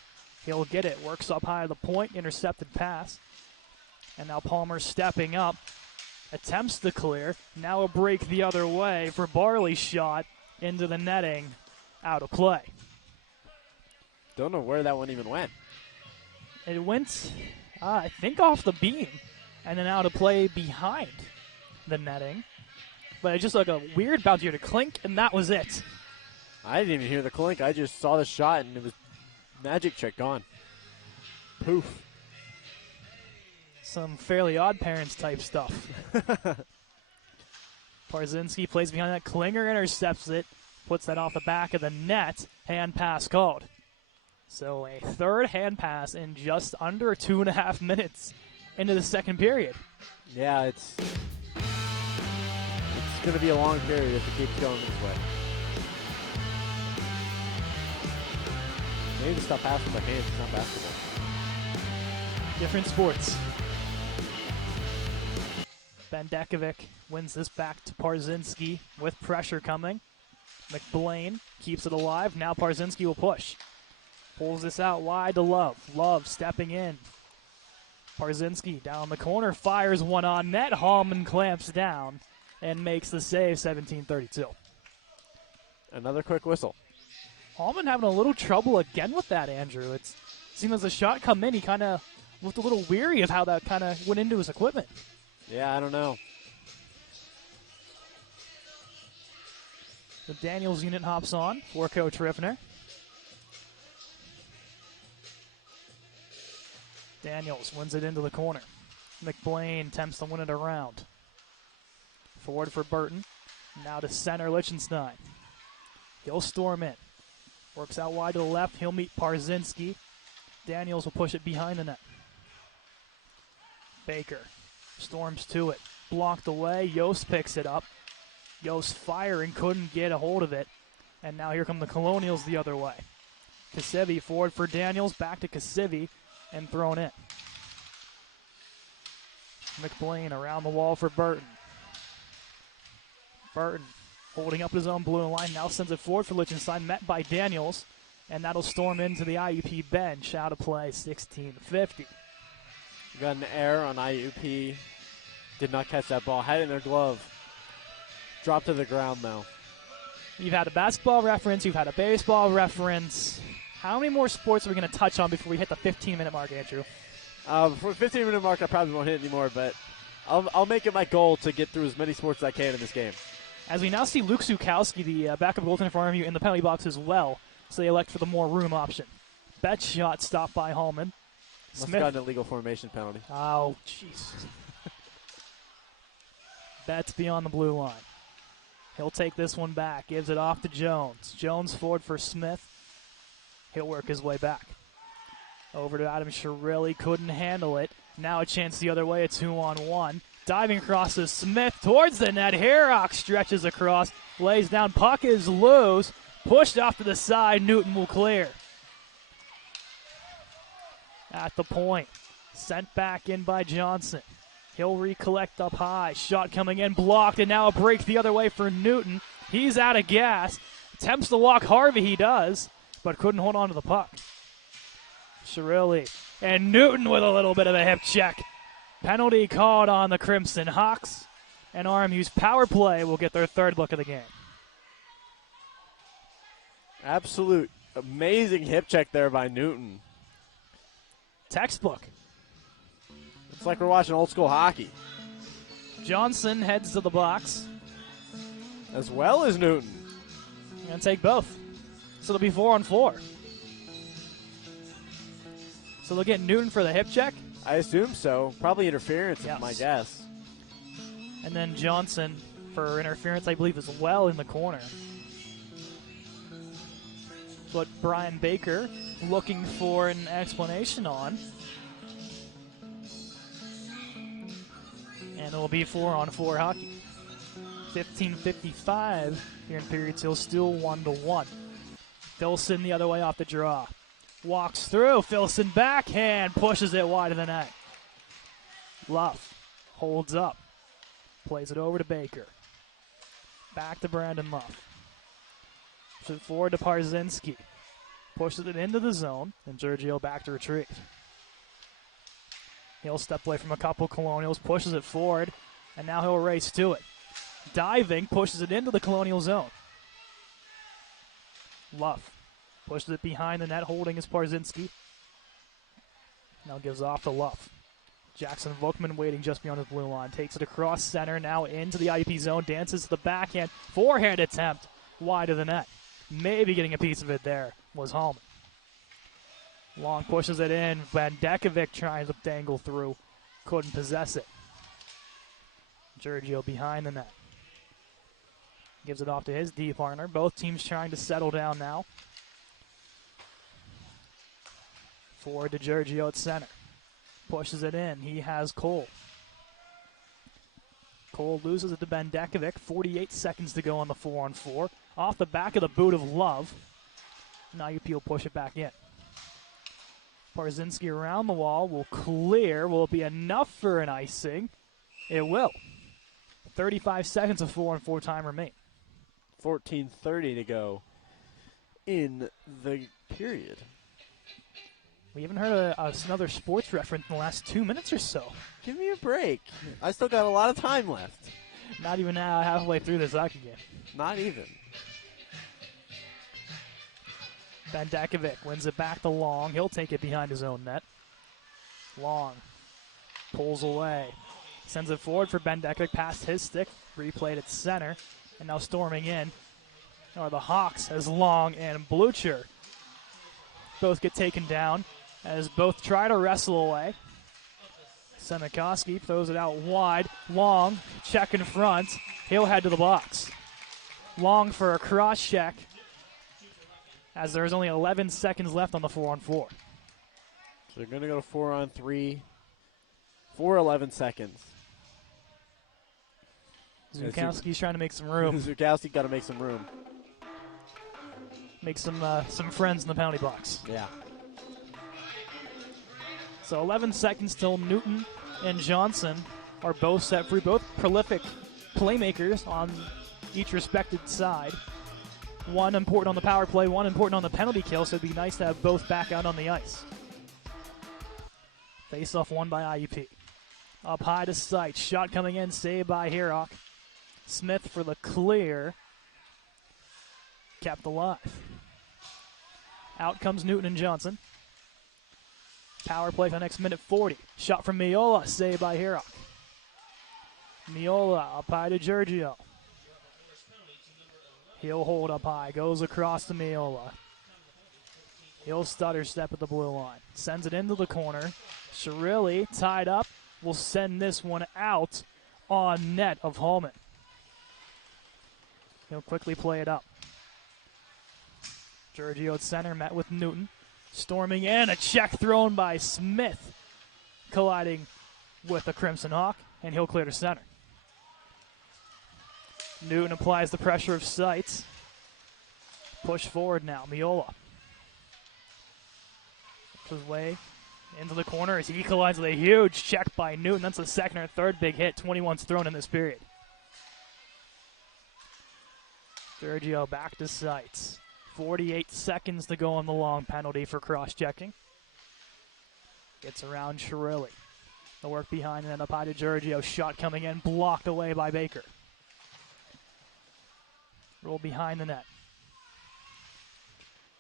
He'll get it. Works up high to the point. Intercepted pass. And now Palmer stepping up. Attempts to clear. Now a break the other way for Barley's shot into the netting. Out of play. Don't know where that one even went. It went, I think, off the beam. And then out of play behind the netting. But it just like a weird bounce here to clink, and that was it. I didn't even hear the clink. I just saw the shot, and it was magic trick gone. Poof. Some fairly odd parents type stuff. Parzinski plays behind that. Klinger intercepts it. Puts that off the back of the net. Hand pass called. So a third hand pass in just under 2.5 minutes into the second period. Yeah, it's going to be a long period if it keeps going this way. Maybe stop passing with the hands. It's not basketball. Different sports. Bendekovic wins this back to Parzinski with pressure coming. McBlain keeps it alive. Now Parzinski will push. Pulls this out wide to Love. Love stepping in. Parzinski down the corner. Fires one on net. Hallman clamps down and makes the save, 17-32. Another quick whistle. Hallman having a little trouble again with that, Andrew. It seemed as the shot come in, he kind of looked a little weary of how that kind of went into his equipment. Yeah, I don't know. The Daniels unit hops on for Coach Riffner. Daniels wins it into the corner. McBlain attempts to win it around. Forward for Burton. Now to center Lichtenstein. He'll storm in. Works out wide to the left. He'll meet Parzinski. Daniels will push it behind the net. Baker storms to it. Blocked away. Yost picks it up. Yost firing, couldn't get a hold of it. And now here come the Colonials the other way. Kasivi forward for Daniels, back to Kasivi, and thrown in. McBlain around the wall for Burton. Burton holding up his own blue line, now sends it forward for Lichtenstein, met by Daniels, and that'll storm into the IUP bench. Out of play, 16-50. Got an error on IUP. Did not catch that ball. Had it in their glove. Dropped to the ground, though. You've had a basketball reference. You've had a baseball reference. How many more sports are we going to touch on before we hit the 15-minute mark, Andrew? For the 15-minute mark, I probably won't hit anymore, but I'll make it my goal to get through as many sports as I can in this game. As we now see Luke Sukowski, the backup goaltender for RMU, in the penalty box as well, so they elect for the more room option. Bet shot stopped by Hallman. Must have gotten an illegal formation penalty. Oh, jeez. Bet's beyond the blue line. He'll take this one back. Gives it off to Jones. Jones forward for Smith. He'll work his way back. Over to Adam Shirelli. Couldn't handle it. Now a chance the other way. A 2-on-1. Diving across to Smith towards the net. Herrock stretches across. Lays down. Puck is loose. Pushed off to the side. Newton will clear. At the point. Sent back in by Johnson. He'll recollect up high. Shot coming in, blocked, and now a break the other way for Newton. He's out of gas. Attempts to walk Harvey, he does, but couldn't hold on to the puck. Chirilli and Newton with a little bit of a hip check. Penalty called on the Crimson Hawks, and RMU's power play will get their third look of the game. Absolute amazing hip check there by Newton. Textbook. It's like we're watching old school hockey. Johnson heads to the box. As well as Newton. Gonna take both. So it'll be 4-on-4. So they'll get Newton for the hip check. I assume so. Probably interference Yes. is my guess. And then Johnson for interference, I believe, as well in the corner. But Brian Baker looking for an explanation on. And it'll be 4-on-4 hockey. 15:55 here in period two, still 1-1. Filson the other way off the draw. Walks through, Filson backhand, pushes it wide of the net. Luff holds up, plays it over to Baker. Back to Brandon Luff. Pushes it forward to Parzinski. Pushes it into the zone, and Giorgio back to retrieve. He'll step away from a couple Colonials, pushes it forward, and now he'll race to it. Diving, pushes it into the Colonial zone. Luff pushes it behind the net, holding his Parzinski. Now gives off to Luff. Jackson Volkman waiting just beyond his blue line. Takes it across center, now into the IUP zone. Dances to the backhand. Forehand attempt wide of the net. Maybe getting a piece of it there was Hallman. Long pushes it in. Vandekovic tries to dangle through. Couldn't possess it. Giorgio behind the net. Gives it off to his D partner. Both teams trying to settle down now. Forward to Giorgio at center. Pushes it in. He has Cole. Cole loses it to Vandekovic. 48 seconds to go on the 4-on-4. Off the back of the boot of Love. Now IUP will push it back in. Parzinski around the wall will clear. Will it be enough for an icing? It will. 35 seconds of 4-on-4 time remain. 14:30 to go in the period. We haven't heard another sports reference in the last 2 minutes or so. Give me a break. I still got a lot of time left. Not even now, halfway through this hockey game. Not even. Vandekovic wins it back to Long. He'll take it behind his own net. Long pulls away. Sends it forward for Vandekovic past his stick. Replayed at center. And now storming in are the Hawks as Long and Blucher both get taken down as both try to wrestle away. Semikoski throws it out wide. Long, check in front. He'll head to the box. Long for a cross check as there's only 11 seconds left on the 4-on-4. So they're going to go to 4-on-3 for 11 seconds. Zukowski's trying to make some room. Zukowski got to make some room. Make some friends in the penalty box. Yeah. So 11 seconds till Newton and Johnson are both set free. Both prolific playmakers on each respected side. One important on the power play, one important on the penalty kill, so it'd be nice to have both back out on the ice. Face-off won by IUP. Up high to sight. Shot coming in, saved by Herock. Smith for the clear. Kept alive. Out comes Newton and Johnson. Power play for the next minute 40. Shot from Miola, saved by Herock. Miola up high to Giorgio. He'll hold up high, goes across to Miola. He'll stutter step at the blue line. Sends it into the corner. Chirilli, tied up, will send this one out on net of Hallman. He'll quickly play it up. Giorgio at center, met with Newton. Storming in, a check thrown by Smith. Colliding with the Crimson Hawk, and he'll clear to center. Newton applies the pressure of sights. Push forward now, Miola. His way into the corner as he collides with a huge check by Newton. That's the second or third big hit. 21's thrown in this period. Giorgio back to Sights. 48 seconds to go on the long penalty for cross-checking. Gets around Chirilli. The work behind and then up high to Giorgio. Shot coming in, blocked away by Baker. Roll behind the net.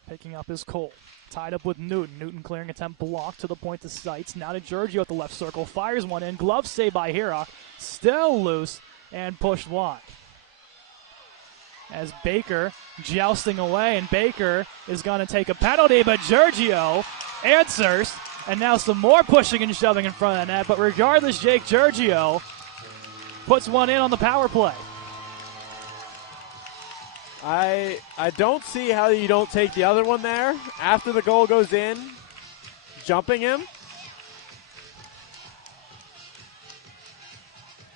Picking up is Cole. Tied up with Newton. Newton clearing attempt blocked to the point to Sights. Now to Giorgio at the left circle. Fires one in. Glove save by Hirok. Still loose and pushed wide. As Baker jousting away, and Baker is going to take a penalty, but Giorgio answers. And now some more pushing and shoving in front of the net. But regardless, Jake Giorgio puts one in on the power play. I don't see how you don't take the other one there after the goal goes in, jumping him.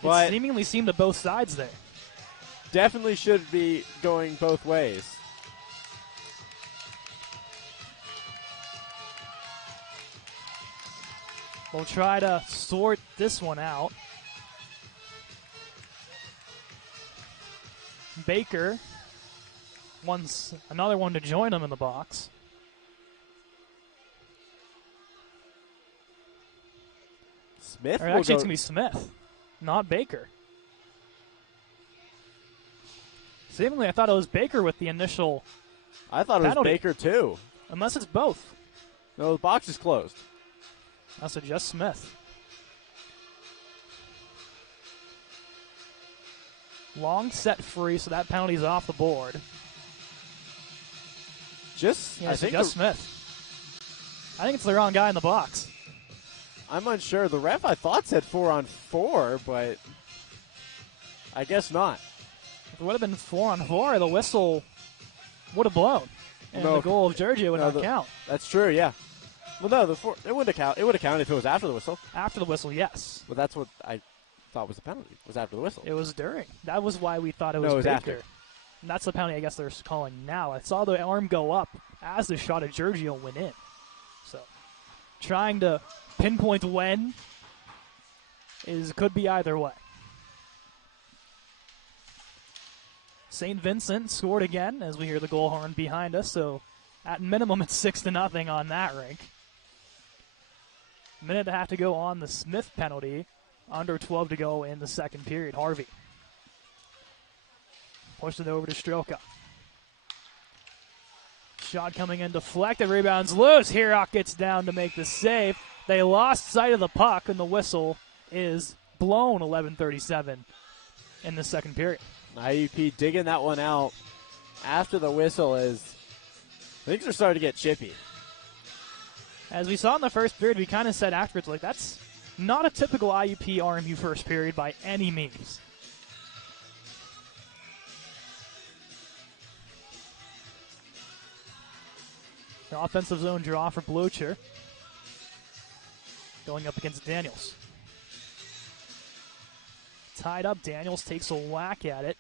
But It seemingly seemed to both sides there. definitely should be going both ways. We'll try to sort this one out. Baker wants another one to join him in the box. Smith Or will actually, it's go. going to be Smith, not Baker. Seemingly, I thought it was Baker with the initial, I thought it was penalty. Baker too. unless it's both. No, the box is closed. I suggest Smith. Long set free, so that penalty's off the board. I think Just Smith. I think it's the wrong guy in the box. I'm unsure. The ref I thought said 4-on-4, but I guess not. If it would have been 4-on-4, the whistle would have blown. And No, the goal of Giorgio would no, not count. That's true, yeah. Well, no, it wouldn't have counted. It would have counted if it was after the whistle. After the whistle, yes. But that's what I thought was the penalty. Was after the whistle. It was during. That was why we thought it was No, it was Baker. after. And that's the penalty I guess they're calling now. I saw the arm go up as the shot of Giorgio went in. So trying to pinpoint when could be either way. St. Vincent scored again as we hear the goal horn behind us, so at minimum it's 6-0 on that rink. Minute and a half to go on the Smith penalty. Under 12 to go in the second period. Harvey pushed it over to Strelka. Shot coming in, deflected, rebounds loose. Hirok gets down to make the save. They lost sight of the puck, and the whistle is blown. 11:37 in the second period. IUP digging that one out after the whistle as things are starting to get chippy. As we saw in the first period, we kind of said afterwards, like, that's not a typical IUP RMU first period by any means. The offensive zone draw for Blucher. Going up against Daniels. Tied up, Daniels takes a whack at it.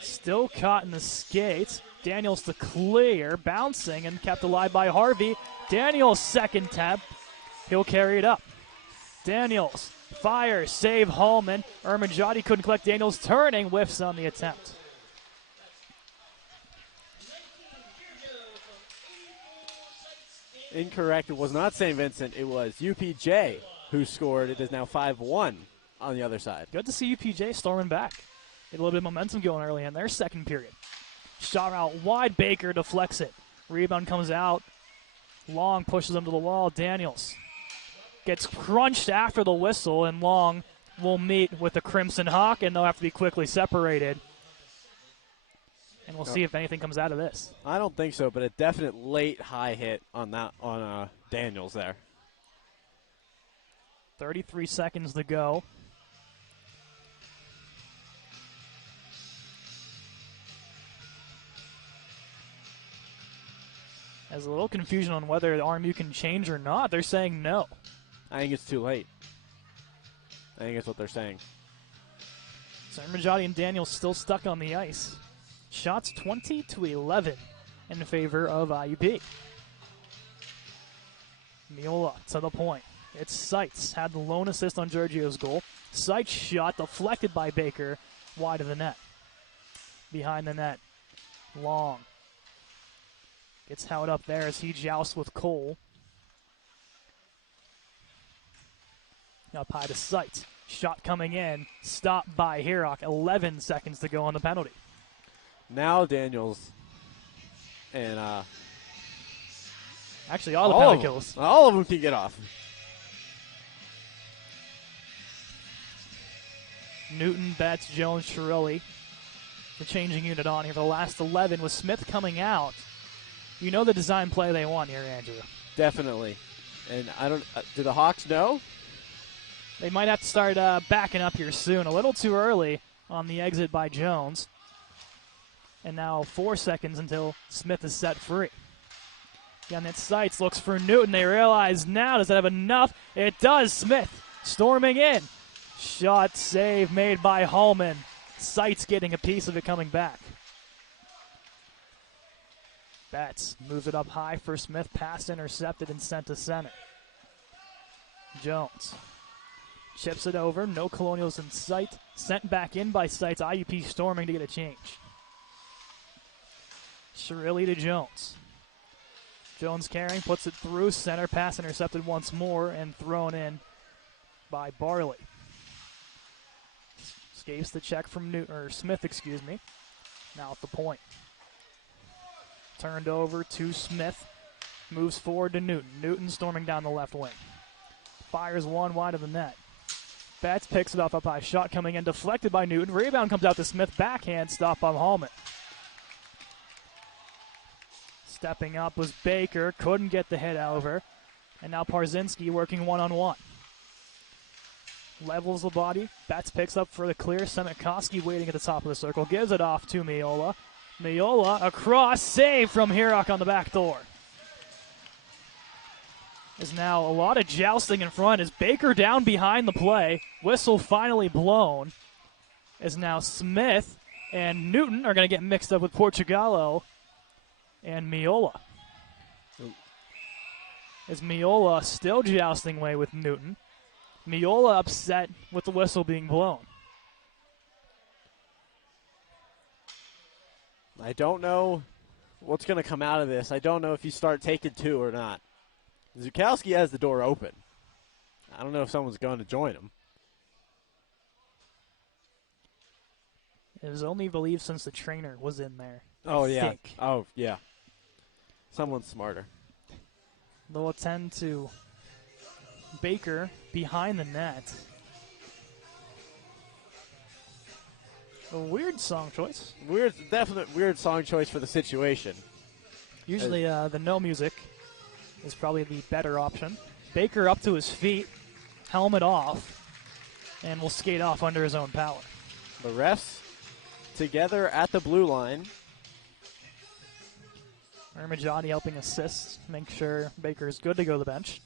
Still caught in the skates. Daniels to clear, bouncing and kept alive by Harvey. Daniels' second tap. He'll carry it up. Daniels fires, save Hallman. Ermanjadi couldn't collect. Daniels turning, whiffs on the attempt. Incorrect. It was not St. Vincent. It was UPJ who scored. It is now 5-1 on the other side. Good to see UPJ storming back. Get a little bit of momentum going early in their second period. Shot out wide, Baker deflects it. Rebound comes out. Long pushes him to the wall. Daniels gets crunched after the whistle, and Long will meet with the Crimson Hawk, and they'll have to be quickly separated. And we'll see if anything comes out of this. I don't think so, but a definite late high hit on Daniels there. 33 seconds to go. There's a little confusion on whether the RMU can change or not. They're saying no. I think it's too late. I think that's what they're saying. So Ermanjadi and Daniels still stuck on the ice. Shots 20-11 in favor of IUP. Miola to the point. It's Seitz. Had the lone assist on Giorgio's goal. Seitz shot deflected by Baker wide of the net. Behind the net. Long gets held up there as he jousts with Cole. Up high to Sight. Shot coming in. Stopped by Hirok. 11 seconds to go on the penalty. Now Daniels and actually all the penalty kills. All of them can get off. Newton, Betts, Jones, Chirilli. The changing unit on here for the last 11 with Smith coming out. You know the design play they want here, Andrew. Definitely. And I don't. Do the Hawks know? They might have to start backing up here soon. A little too early on the exit by Jones. And now 4 seconds until Smith is set free. Again, that Sights looks for Newton. They realize now, does it have enough? It does. Smith storming in. Shot save made by Hallman. Sights getting a piece of it coming back. Betts moves it up high for Smith. Pass intercepted and sent to center. Jones chips it over. No Colonials in sight. Sent back in by Sights. IUP storming to get a change. Chirilli to Jones. Jones carrying, puts it through center. Pass intercepted once more and thrown in by Barley. Escapes the check from Smith, excuse me. Now at the point. Turned over to Smith. Moves forward to Newton. Newton storming down the left wing. Fires one wide of the net. Betts picks it up high. Shot coming in, deflected by Newton. Rebound comes out to Smith. Backhand stop by Hallman. Stepping up was Baker. Couldn't get the hit over. And now Parzinski working one-on-one. Levels the body. Betts picks up for the clear. Semikoski waiting at the top of the circle. Gives it off to Miola. Miola across. Save from Hirok on the back door. There's now a lot of jousting in front. Is Baker down behind the play? Whistle finally blown. Is now Smith and Newton are going to get mixed up with Portugallo and Miola. Is Miola still jousting way with Newton? Miola upset with the whistle being blown. I don't know what's going to come out of this. I don't know if you start taking two or not. Zukowski has the door open. I don't know if someone's going to join him. It was only believed since the trainer was in there. Oh, yeah. Think. Oh, yeah. Someone's smarter. They'll attend to Baker behind the net. A weird song choice. Definite weird song choice for the situation. Usually the no music is probably the better option. Baker up to his feet, helmet off, and will skate off under his own power. The refs together at the blue line. Ermajani helping assist, make sure Baker is good to go to the bench.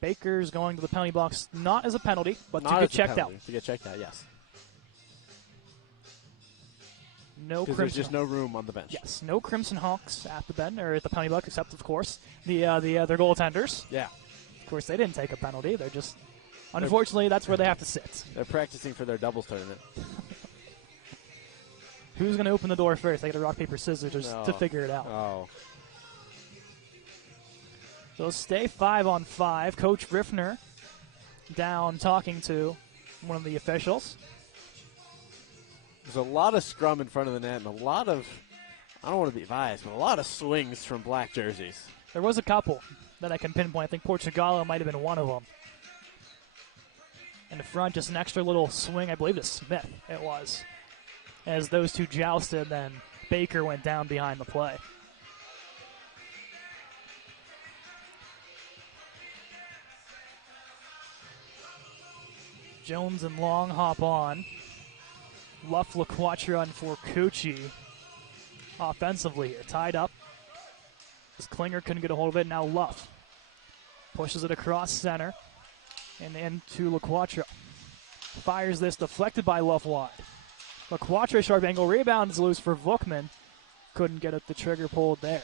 Baker's going to the penalty box, not as a penalty, but to get checked out. To get checked out, yes. No Crimson. There's just no room on the bench. Yes, no Crimson Hawks at the bench or at the penalty box, except of course the other goaltenders. Yeah. Of course, they didn't take a penalty. They're just, unfortunately, that's where they have to sit. They're practicing for their doubles tournament. Who's going to open the door first? They got to rock, paper, scissors to figure it out. Oh. So stay 5-on-5. Coach Riffner down talking to one of the officials. There's a lot of scrum in front of the net and a lot of, I don't want to be biased, but a lot of swings from black jerseys. There was a couple that I can pinpoint. I think Portugallo might have been one of them. In the front, just an extra little swing, I believe to Smith it was. As those two jousted, then Baker went down behind the play. Jones and Long hop on. Luff, LaQuatra, and Forcucci offensively here. Tied up. As Klinger couldn't get a hold of it. Now Luff pushes it across center and into LaQuatra. Fires this, deflected by Luff wide. LaQuatra, sharp angle rebound is loose for Vukman. Couldn't get it, the trigger pulled there.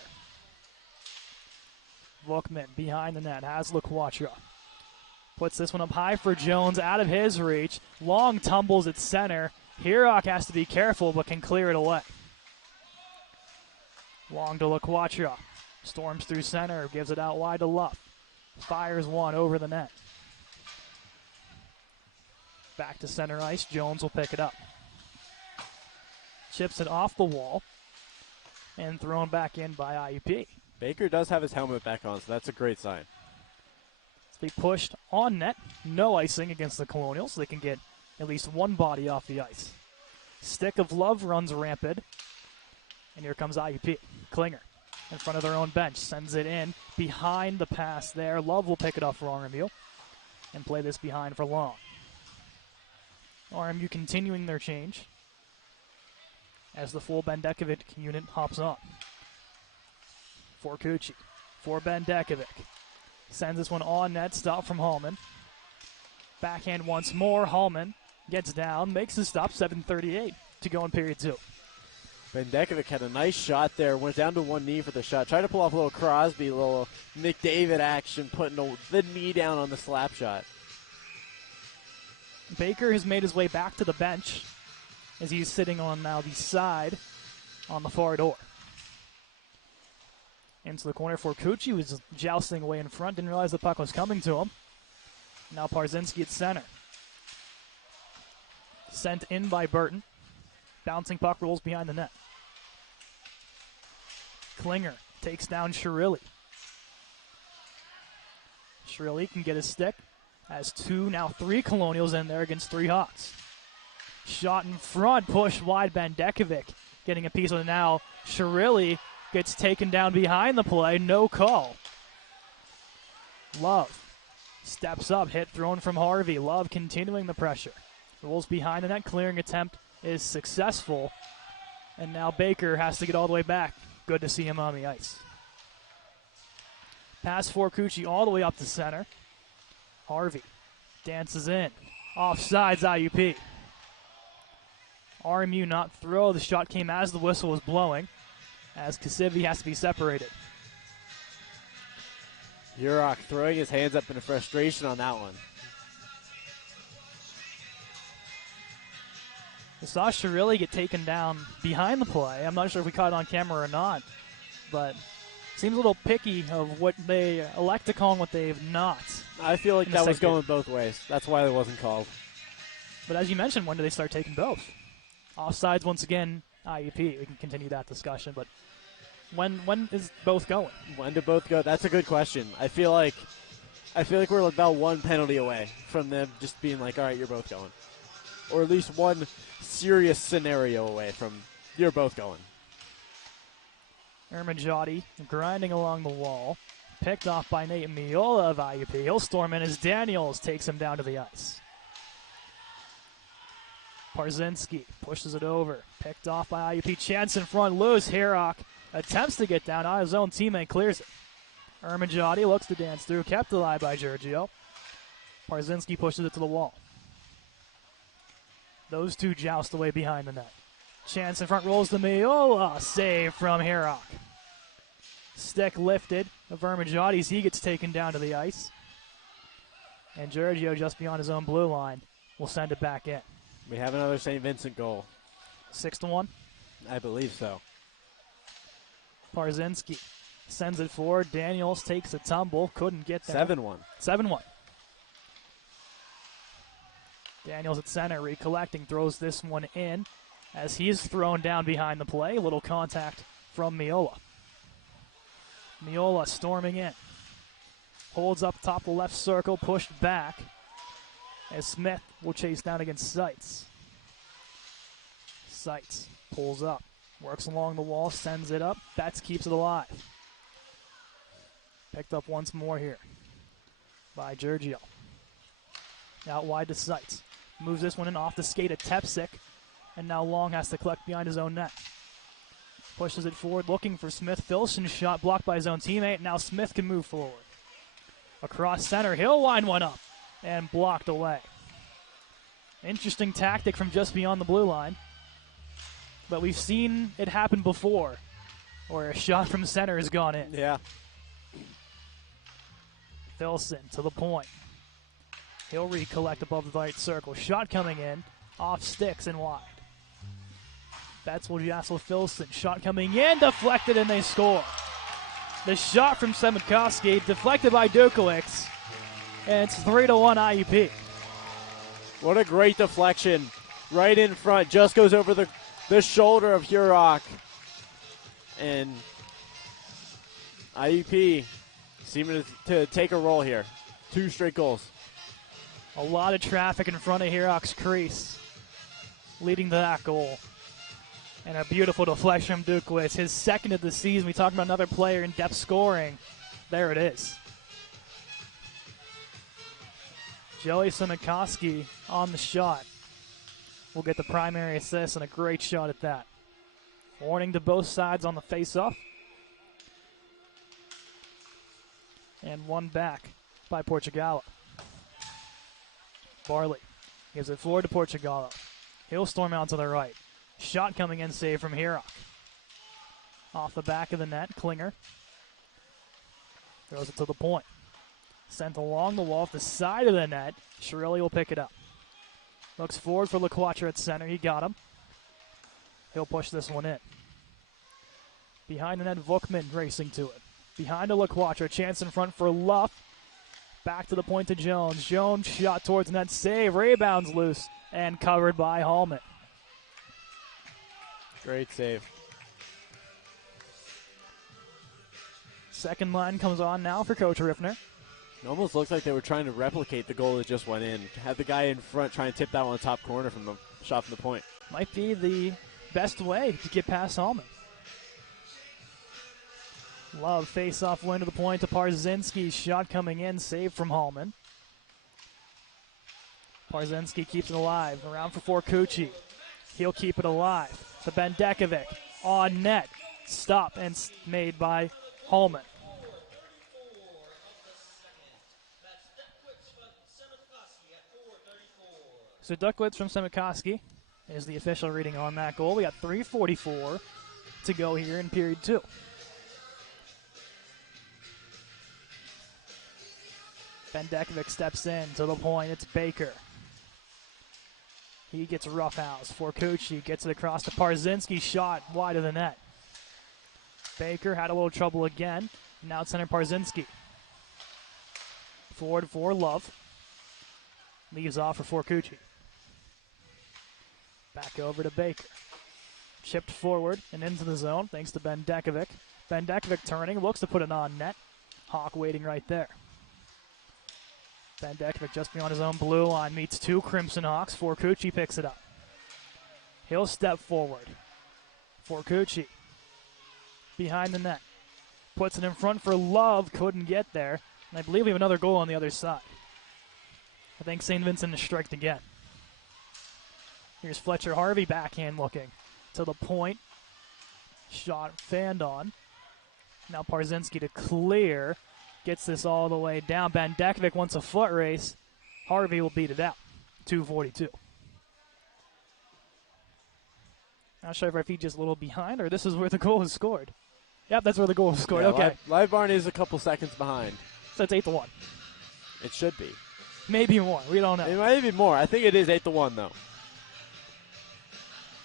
Vukman behind the net has LaQuatra. Puts this one up high for Jones, out of his reach. Long tumbles at center. Hirock has to be careful, but can clear it away. Long to LaQuatra. Storms through center, gives it out wide to Luff. Fires one over the net. Back to center ice, Jones will pick it up. Chips it off the wall and thrown back in by IUP. Baker does have his helmet back on, so that's a great sign. They pushed on net, no icing against the Colonials, so they can get at least one body off the ice. Stick of Love runs rampant, and here comes IUP. Klinger in front of their own bench, sends it in behind the pass there. Love will pick it up for RMU and play this behind for Long. RMU continuing their change as the full Bendekovic unit hops on. For Kucci, for Bendekovic. Sends this one on net, stop from Hallman. Backhand once more, Hallman gets down, makes the stop, 7:38 to go in period 2. Bendekovic had a nice shot there, went down to one knee for the shot, tried to pull off a little Crosby, a little McDavid action, putting the knee down on the slap shot. Baker has made his way back to the bench as he's sitting on now the side on the far door. Into the corner for Kucci, was jousting away in front, didn't realize the puck was coming to him. Now Parzinski at center. Sent in by Burton. Bouncing puck rolls behind the net. Klinger takes down Shirilli. Shirilli can get his stick. Has two, now three Colonials in there against three Hawks. Shot in front, push wide, Bendekovic getting a piece of it now. Shirilli gets taken down behind the play, no call. Love steps up, hit thrown from Harvey. Love continuing the pressure. Rolls behind the net, clearing attempt is successful. And now Baker has to get all the way back. Good to see him on the ice. Pass for Kucci all the way up to center. Harvey dances in. Offsides IUP. RMU not throw. The shot came as the whistle was blowing, as Kasivi has to be separated. Urok throwing his hands up in frustration on that one. We saw Shirilli get taken down behind the play. I'm not sure if we caught it on camera or not, but seems a little picky of what they elect to call and what they've not. I feel like that was going both ways. That's why it wasn't called. But as you mentioned, when do they start taking both? Offsides once again, IUP. We can continue that discussion, but when is both going? When do both go? That's a good question. I feel like we're about one penalty away from them just being like, all right, you're both going. Or at least one serious scenario away from you're both going. Ermajotti grinding along the wall. Picked off by Nate Miola of IUP. He'll storm in as Daniels takes him down to the ice. Parzinski pushes it over. Picked off by IUP. Chance in front, loose. Hirock attempts to get down. His own teammate clears it. Ermajotti looks to dance through. Kept alive by Giorgio. Parzinski pushes it to the wall. Those two joust away behind the net. Chance in front, rolls to Miola. Save from Hirock. Stick lifted of Ermajotti's. He gets taken down to the ice. And Giorgio, just beyond his own blue line, will send it back in. We have another St. Vincent goal. 6-1. I believe so. Parzinski sends it forward. Daniels takes a tumble. Couldn't get there. 7-1. 7-1. Daniels at center, recollecting, throws this one in as he's thrown down behind the play. A little contact from Miola. Miola storming in. Holds up top the left circle, pushed back as Smith will chase down against Seitz. Seitz pulls up, works along the wall, sends it up. Betts keeps it alive. Picked up once more here by Giorgio. Out wide to Seitz. Moves this one in off the skate of Tepsik, and now Long has to collect behind his own net. Pushes it forward, looking for Smith. Filson's shot blocked by his own teammate. Now Smith can move forward. Across center, he'll line one up and blocked away. Interesting tactic from just beyond the blue line. But we've seen it happen before, where a shot from center has gone in. Yeah. Filson to the point. He'll recollect above the right circle. Shot coming in, off sticks and wide. That's Jasel Filson. Shot coming in, deflected, and they score. The shot from Semifinal deflected by Dukowicz, and it's 3-1 IUP. What a great deflection. Right in front, just goes over the shoulder of Hurok. And IUP seeming to take a roll here. 2 straight goals. A lot of traffic in front of Hurok's crease, leading to that goal. And a beautiful deflection from Dukowicz, his second of the season. We talked about another player in depth scoring. There it is. Joey Semifinal on the shot will get the primary assist, and a great shot at that. Warning to both sides on the face-off. And one back by Portugallo. Barley gives it forward to Portugallo. He'll storm out to the right. Shot coming in, save from Hurok. Off the back of the net, Klinger throws it to the point. Sent along the wall off the side of the net. Shirley will pick it up. Looks forward for LaQuatra at center. He got him. He'll push this one in. Behind the net, Vukman racing to it. Behind to LaQuatra. Chance in front for Luff. Back to the point to Jones. Jones shot towards the net. Save. Rebounds loose and covered by Hallman. Great save. Second line comes on now for Coach Riffner. It almost looks like they were trying to replicate the goal that just went in. Had the guy in front trying to tip that one on the top corner from the shot from the point. Might be the best way to get past Hallman. Love face-off win to the point to Parzinski. Shot coming in, save from Hallman. Parzinski keeps it alive. Around for Forcucci. He'll keep it alive. To Bendekovic on net. Stop and made by Hallman. So Dukowicz from Semifinal is the official reading on that goal. We got 3:44 to go here in period 2. Bendekovic steps in to the point. It's Baker. He gets roughhouse. Forcucci gets it across to Parzinski. Shot wide of the net. Baker had a little trouble again. Now it's center Parzinski. Forward for Love. Leaves off for Forcucci. Back over to Baker. Chipped forward and into the zone thanks to Bendekovic. Bendekovic turning. Looks to put it on net. Hawk waiting right there. Bendekovic just beyond his own blue line meets 2 Crimson Hawks. Forcucci picks it up. He'll step forward. Forcucci behind the net. Puts it in front for Love. Couldn't get there. And I believe we have another goal on the other side. I think St. Vincent is striked again. Here's Fletcher Harvey backhand looking to the point. Shot fanned on. Now Parzinski to clear. Gets this all the way down. Bendekovic wants a foot race. Harvey will beat it out. 2:42. Not sure if he's just a little behind or this is where the goal is scored. Yep, that's where the goal is scored. Yeah, okay. Live Barn is a couple seconds behind. So it's 8-1. It should be. Maybe more. We don't know. It might be more. I think it is 8-1 though.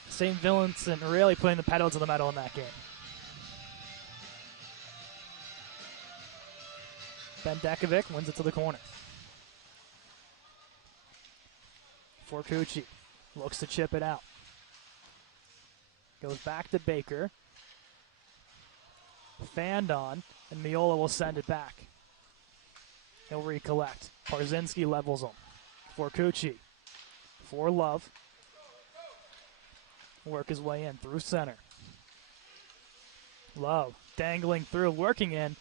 St. Vincent really putting the pedal to the metal in that game. Bendekovic wins it to the corner. Forcucci looks to chip it out. Goes back to Baker. Fanned on, and Miola will send it back. He'll recollect. Parzinski levels him. Forcucci for Love. Work his way in through center. Love dangling through, working in,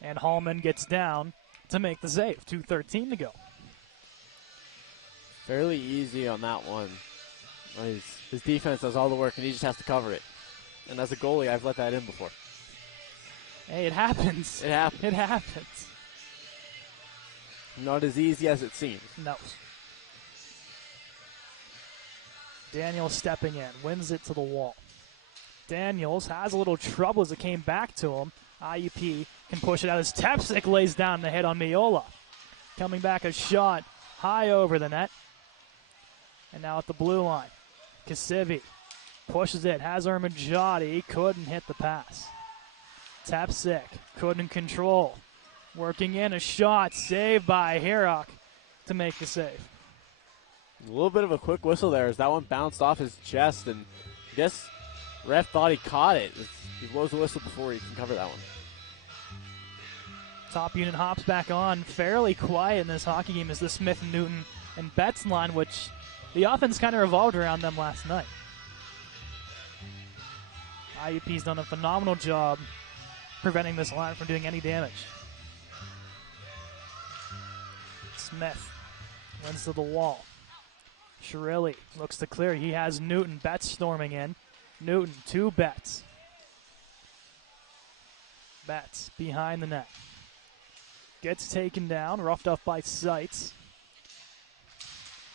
and Hallman gets down to make the save. 2:13 to go. Fairly easy on that one. His defense does all the work, and he just has to cover it. And as a goalie, I've let that in before. Hey, it happens. It happens. It happens. Not as easy as it seems. No. Daniels stepping in, wins it to the wall. Daniels has a little trouble as it came back to him. IUP can push it out as Tepsik lays down the hit on Miola. Coming back a shot high over the net. And now at the blue line, Kasivi pushes it, has Armajati, couldn't hit the pass. Tepsik couldn't control. Working in a shot, saved by Hirok to make the save. A little bit of a quick whistle there as that one bounced off his chest, and I guess ref thought he caught it. He blows the whistle before he can cover that one. Top unit hops back on, fairly quiet in this hockey game as the Smith, Newton, and Betts line, which the offense kind of revolved around them last night. IUP's done a phenomenal job preventing this line from doing any damage. Smith runs to the wall. Shirilli looks to clear. He has Newton. Betts storming in. Newton to Betts. Betts behind the net. Gets taken down, roughed up by Seitz.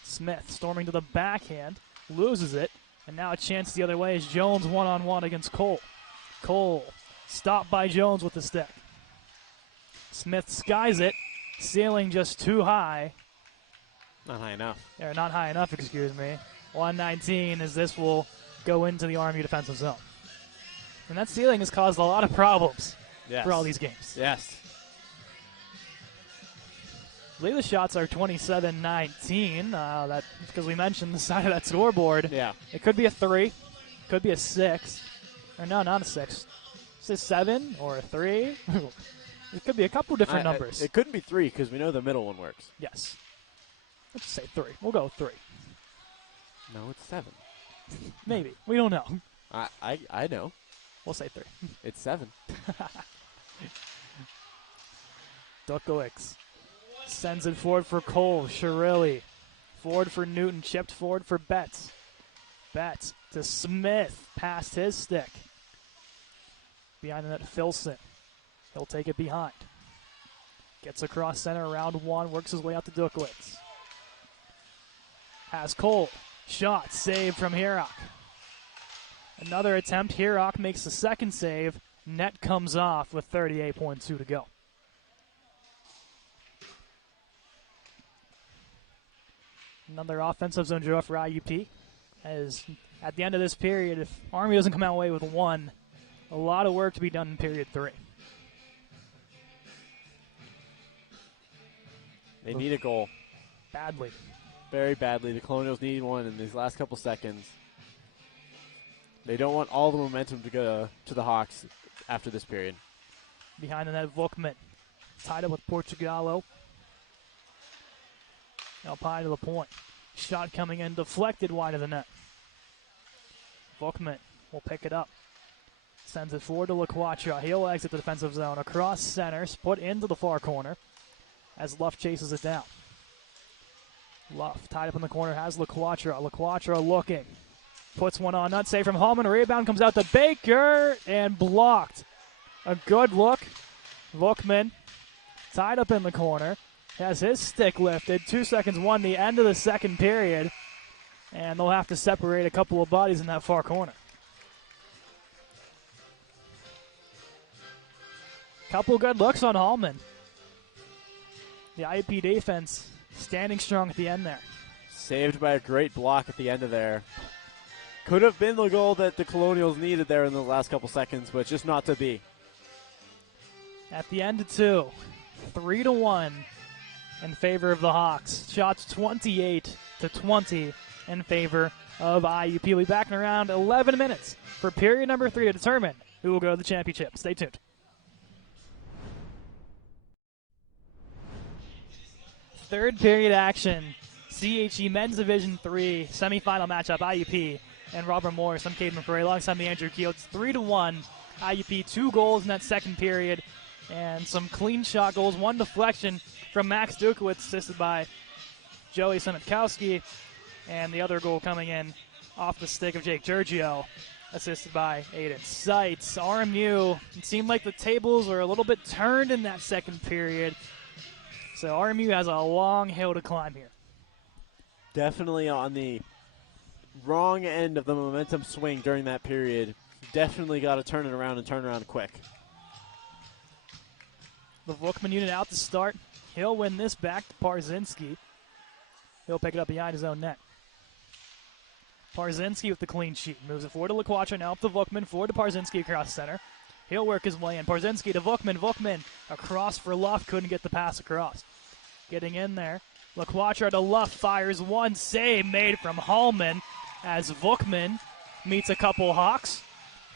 Smith storming to the backhand, loses it, and now a chance the other way as Jones one-on-one against Cole. Cole stopped by Jones with the stick. Smith skies it, sailing just too high. Not high enough. Or not high enough, excuse me. 119 as this will go into the RMU defensive zone. And that ceiling has caused a lot of problems for all these games. Yes. I believe the shots are 27-19. That's because we mentioned the side of that scoreboard. Yeah. It could be a 3, could be a 6, or no, not a 6. It's a 7 or a 3. It could be a couple different numbers. It couldn't be 3 because we know the middle one works. Yes. Let's just say 3. We'll go with 3. No, it's 7. Maybe. We don't know. I know. We'll say 3. It's 7. Dukowicz sends it forward for Cole. Shirilli. Forward for Newton. Chipped forward for Betts. Betts to Smith. Past his stick. Behind the net, Filson. He'll take it behind. Gets across center, round one. Works his way out to Dukowicz. Has Cole. Shot. Save from Hirok. Another attempt. Hirok makes the second save. Net comes off with 38.2 to go. Another offensive zone draw for IUP. As at the end of this period, if Army doesn't come out away with 1, a lot of work to be done in period 3. They need a goal. Badly. Very badly. The Colonials need one in these last couple seconds. They don't want all the momentum to go to the Hawks after this period. Behind the net, Vukman. Tied up with Portugallo. Alpine to the point. Shot coming in, deflected wide of the net. Vukman will pick it up. Sends it forward to LaQuatra. He'll exit the defensive zone. Across center, put into the far corner as Luff chases it down. Luff tied up in the corner, has LaQuatra. LaQuatra looking. Puts one on, not safe from Hallman. Rebound comes out to Baker and blocked. A good look. Vukman tied up in the corner. Has his stick lifted. 2 seconds, 1, the end of the second period. And they'll have to separate a couple of bodies in that far corner. Couple good looks on Hallman. The IUP defense standing strong at the end there. Saved by a great block at the end of there. Could have been the goal that the Colonials needed there in the last couple seconds, but just not to be. At the end of 2, 3-1 in favor of the Hawks. Shots 28-20 in favor of IUP. We'll be back in around 11 minutes for period number 3 to determine who will go to the championship. Stay tuned. Third period action. CHE Men's Division 3 semifinal matchup. IUP and Robert Morris. I'm Caden McRae alongside me, Andrew Keel. It's 3-1. IUP 2 goals in that second period and some clean shot goals. 1 deflection from Max Dukowicz, assisted by Joey Semitkowski, and the other goal coming in off the stick of Jake Giorgio, assisted by Aiden Seitz. RMU, it seemed like the tables were a little bit turned in that second period, so RMU has a long hill to climb here. Definitely on the wrong end of the momentum swing during that period. Definitely got to turn it around and turn around quick. The Vukman unit out to start. He'll win this back to Parzinski. He'll pick it up behind his own net. Parzinski with the clean sheet. Moves it forward to LaQuatra, now up to Vukman. Forward to Parzinski across center. He'll work his way in. Parzinski to Vukman. Vukman across for Luff. Couldn't get the pass across. Getting in there. LaQuatra to Luff. Fires one. Save made from Hallman as Vukman meets a couple Hawks.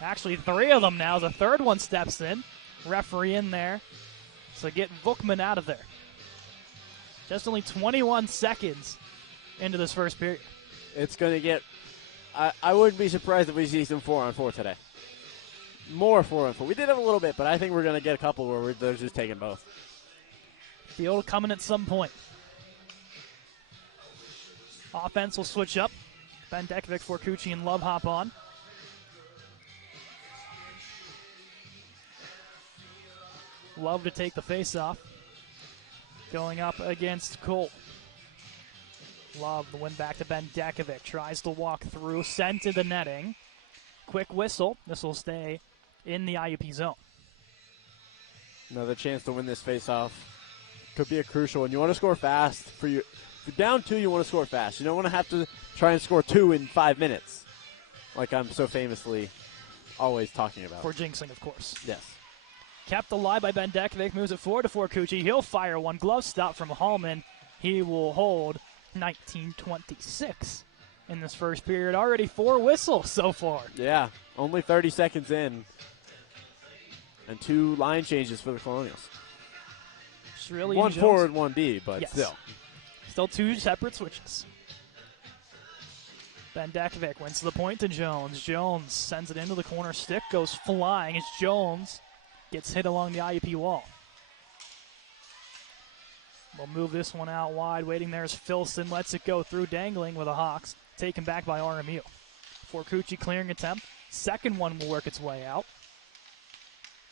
Actually, 3 of them now. The third one steps in. Referee in there. So get Vukman out of there. Just only 21 seconds into this first period. It's going to get... I wouldn't be surprised if we see some 4-on-4 today. More 4-on-4. We did have a little bit, but I think we're going to get a couple where they're just taking both. Field coming at some point. Offense will switch up. Ben Dekovic, Forcucci, and Love hop on. Love to take the face-off. Going up against Cole. Love the win back to Ben Dekovic. Tries to walk through. Sent to the netting. Quick whistle. This will stay in the IUP zone. Another chance to win this face-off. Could be a crucial one. You want to score fast. If you're down 2, you want to score fast. You don't want to have to try and score 2 in 5 minutes, like I'm so famously always talking about. For jinxing, of course. Yes. Kept alive by Ben Dekovic. Moves it forward to Forcucci. He'll fire one. Glove stop from Hallman. He will hold 19-26 in this first period. Already 4 whistles so far. Yeah, only 30 seconds in. And 2 line changes for the Colonials. Shrilly 1 and forward, 1 D, but yes. still. Still 2 separate switches. Ben Dekovic wins to the point to Jones. Jones sends it into the corner. Stick goes flying as Jones gets hit along the IUP wall. We'll move this one out wide. Waiting there is Filson. Lets it go through, dangling with the Hawks. Taken back by RMU. Forcucci clearing attempt. Second one will work its way out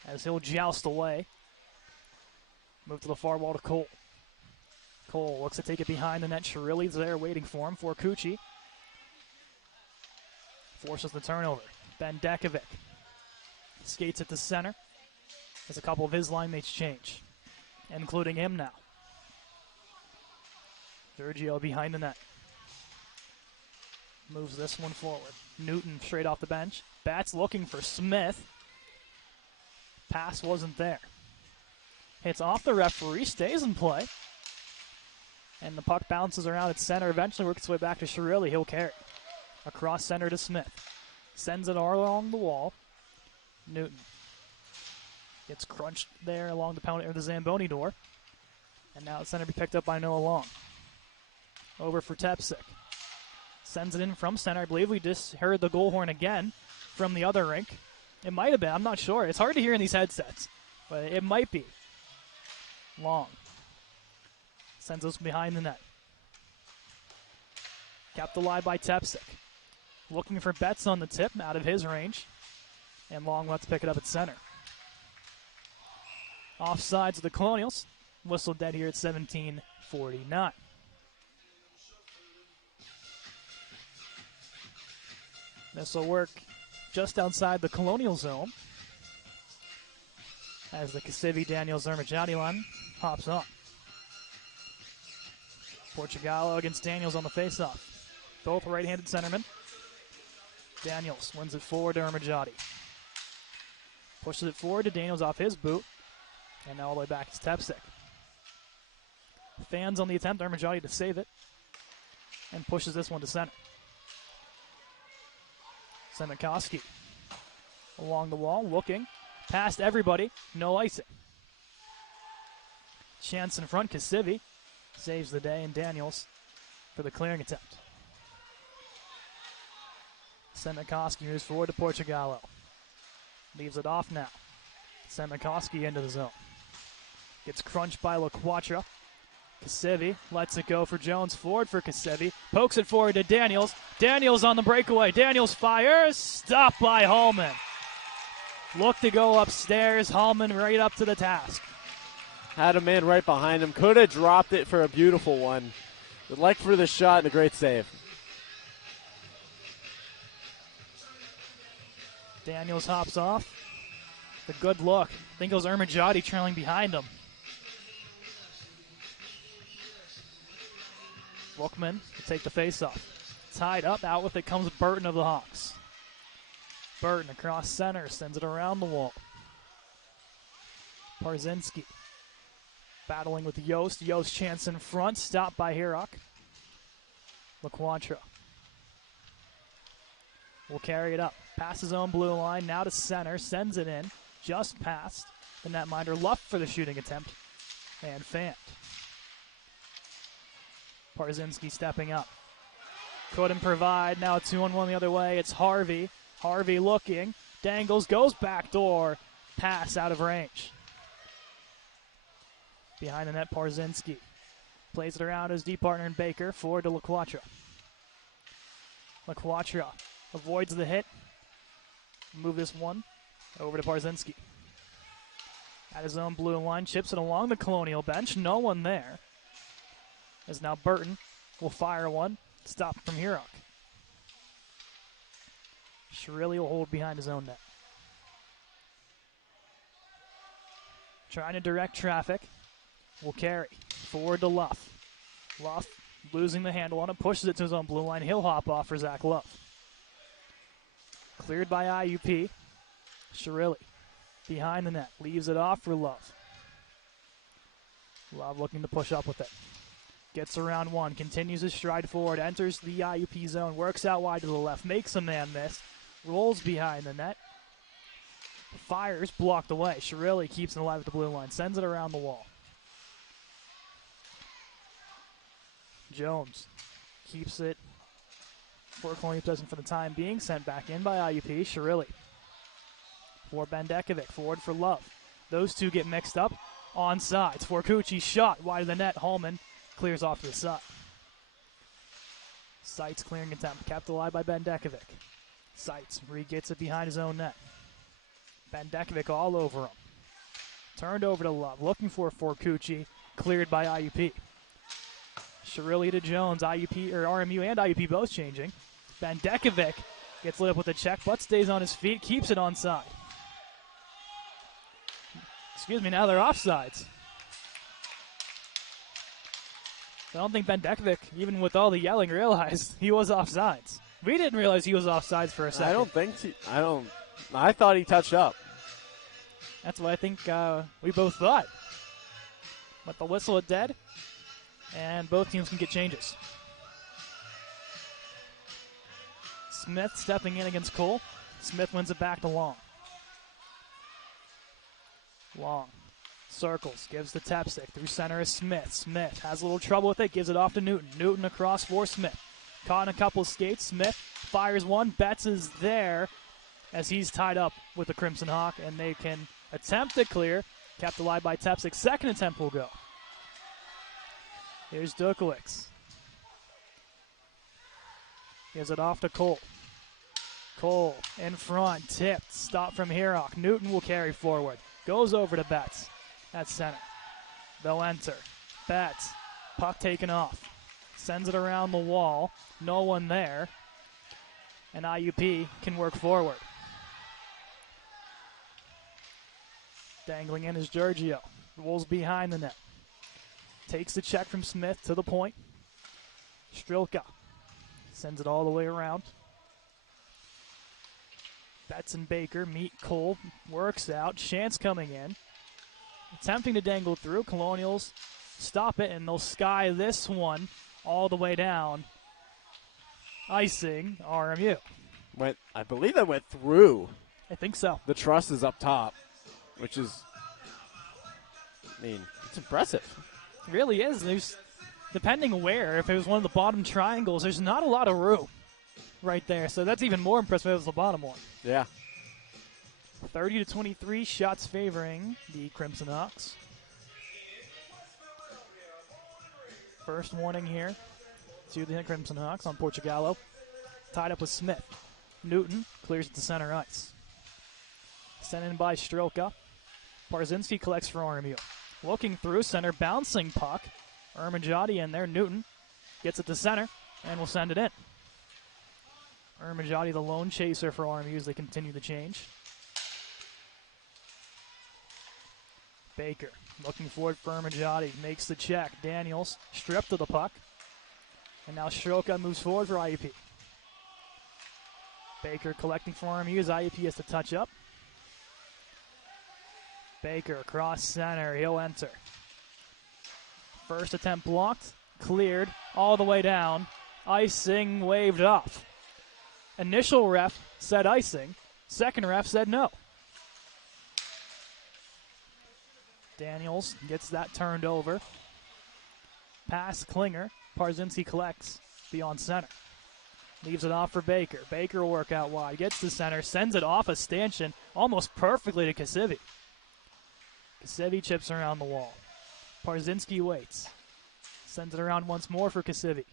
as he'll joust away. Move to the far wall to Cole. Cole looks to take it behind the net. Shirilli's there waiting for him. Forcucci forces the turnover. Ben Dekovic skates at the center as a couple of his line mates change, including him now. Giorgio behind the net. Moves this one forward. Newton straight off the bench. Bats looking for Smith. Pass wasn't there. Hits off the referee, stays in play. And the puck bounces around at center. Eventually works its way back to Shirilli. He'll carry. Across center to Smith. Sends it all along the wall. Newton gets crunched there along the penalty or the Zamboni door. And now at center be picked up by Noah Long. Over for Tepsic. Sends it in from center. I believe we just heard the goal horn again from the other rink. It might have been. I'm not sure. It's hard to hear in these headsets, but it might be. Long sends us behind the net. Kept alive by Tepsic. Looking for Betts on the tip, out of his range. And Long lets pick it up at center. Offsides of the Colonials. Whistle dead here at 17:49. This will work just outside the Colonial zone as the Kasivi-Daniels-Zermajati line hops on. Portugallo against Daniels on the faceoff. Both right-handed centermen. Daniels wins it forward to Ermajati. Pushes it forward to Daniels off his boot. And now all the way back is Tepsic. Fans on the attempt, Ermajati to save it. And pushes this one to center. Semikoski along the wall, looking. Past everybody, no icing. Chance in front, Kasivi saves the day, and Daniels for the clearing attempt. Semikoski moves forward to Portugallo. Leaves it off now. Semikoski into the zone. Gets crunched by LaQuatra. Kasivi lets it go for Jones. Forward for Kasivi. Pokes it forward to Daniels. Daniels on the breakaway. Daniels fires. Stopped by Hallman. Look to go upstairs. Hallman right up to the task. Had a man right behind him. Could have dropped it for a beautiful one. Would like for the shot and a great save. Daniels hops off. The good look. I think it was Ermajati trailing behind him. Bookman will take the face-off. Tied up, out with it comes Burton of the Hawks. Burton across center, sends it around the wall. Parzinski battling with Yost. Yost chance in front, stopped by Hirok. LaQuantra will carry it up. Past his own blue line, now to center, sends it in, just past the netminder. Luff for the shooting attempt, and Fant. Parzinski stepping up. Couldn't provide, now 2-on-1 the other way. It's Harvey. Harvey looking, dangles, goes back door, pass out of range. Behind the net, Parzinski plays it around his D partner in Baker, forward to LaQuantra. LaQuantra avoids the hit. Move this one over to Parzinski. At his own blue line, chips it along the Colonial bench. No one there. As now Burton will fire one. Stop from Hirok. Shirilli will hold behind his own net. Trying to direct traffic. Will carry. Forward to Luff. Luff losing the handle on it. Pushes it to his own blue line. He'll hop off for Zach Luff. Cleared by IUP. Shirilli behind the net. Leaves it off for Love. Love looking to push up with it. Gets around one. Continues his stride forward. Enters the IUP zone. Works out wide to the left. Makes a man miss. Rolls behind the net. Fires. Blocked away. Shirilli keeps it alive at the blue line. Sends it around the wall. Jones keeps it for Colonial possession for the time being. Sent back in by IUP. Shirilli for Bendekovic. Forward for Love. Those two get mixed up. On sides. Forcucci shot wide of the net. Hallman clears off to the side. Seitz clearing attempt. Kept alive by Bendekovic. Seitz re-gets it behind his own net. Bendekovic all over him. Turned over to Love. Looking for Forcucci. Cleared by IUP. Shirilli to Jones. IUP or RMU and IUP both changing. Bendekovic gets lit up with a check, but stays on his feet. Keeps it onside. Excuse me, now they're offsides. I don't think Bendekovic, even with all the yelling, realized he was offsides. We didn't realize he was offsides for a second. I thought he touched up. That's what I think we both thought. But the whistle is dead, and both teams can get changes. Smith stepping in against Cole. Smith wins it back to Long. Long circles, gives the Tepsic. Through center is Smith. Smith has a little trouble with it, gives it off to Newton. Newton across for Smith. Caught in a couple skates. Smith fires one. Betts is there as he's tied up with the Crimson Hawk, and they can attempt to clear. Kept alive by Tepsic. Second attempt will go. Here's Dukowicz. Gives it off to Cole. Cole in front, tipped, stop from Hirok. Newton will carry forward. Goes over to Betts at center. They'll enter. Betts, puck taken off. Sends it around the wall. No one there. And IUP can work forward. Dangling in is Giorgio. Rolls behind the net. Takes the check from Smith to the point. Strilka sends it all the way around. Betts and Baker meet Cole. Works out. Chance coming in. Attempting to dangle through. Colonials stop it, and they'll sky this one all the way down. Icing RMU. I believe that went through. I think so. The truss is up top, which is, it's impressive. It really is. There's, depending where, if it was one of the bottom triangles, there's not a lot of room right there. So that's even more impressive if it was the bottom one. Yeah. 30-23, shots favoring the Crimson Hawks. First warning here to the Crimson Hawks on Portugallo. Tied up with Smith. Newton clears it to center ice. Sent in by Strilka. Parzinski collects for RMU. Looking through, center bouncing puck. Ermajati in there. Newton gets it to center and will send it in. Ermajati, the lone chaser for RMU as they continue the change. Baker looking forward for Ermajati. Makes the check. Daniels stripped of the puck. And now Shiroka moves forward for IUP. Baker collecting for RMU as IUP has to touch up. Baker across center, he'll enter. First attempt blocked, cleared, all the way down. Icing waved off. Initial ref said icing, second ref said no. Daniels gets that turned over. Pass Klinger, Parzinski collects beyond center. Leaves it off for Baker. Baker will work out wide, gets to center, sends it off a stanchion almost perfectly to Kasivi. Kasivi chips around the wall. Parzinski waits. Sends it around once more for Kasivi.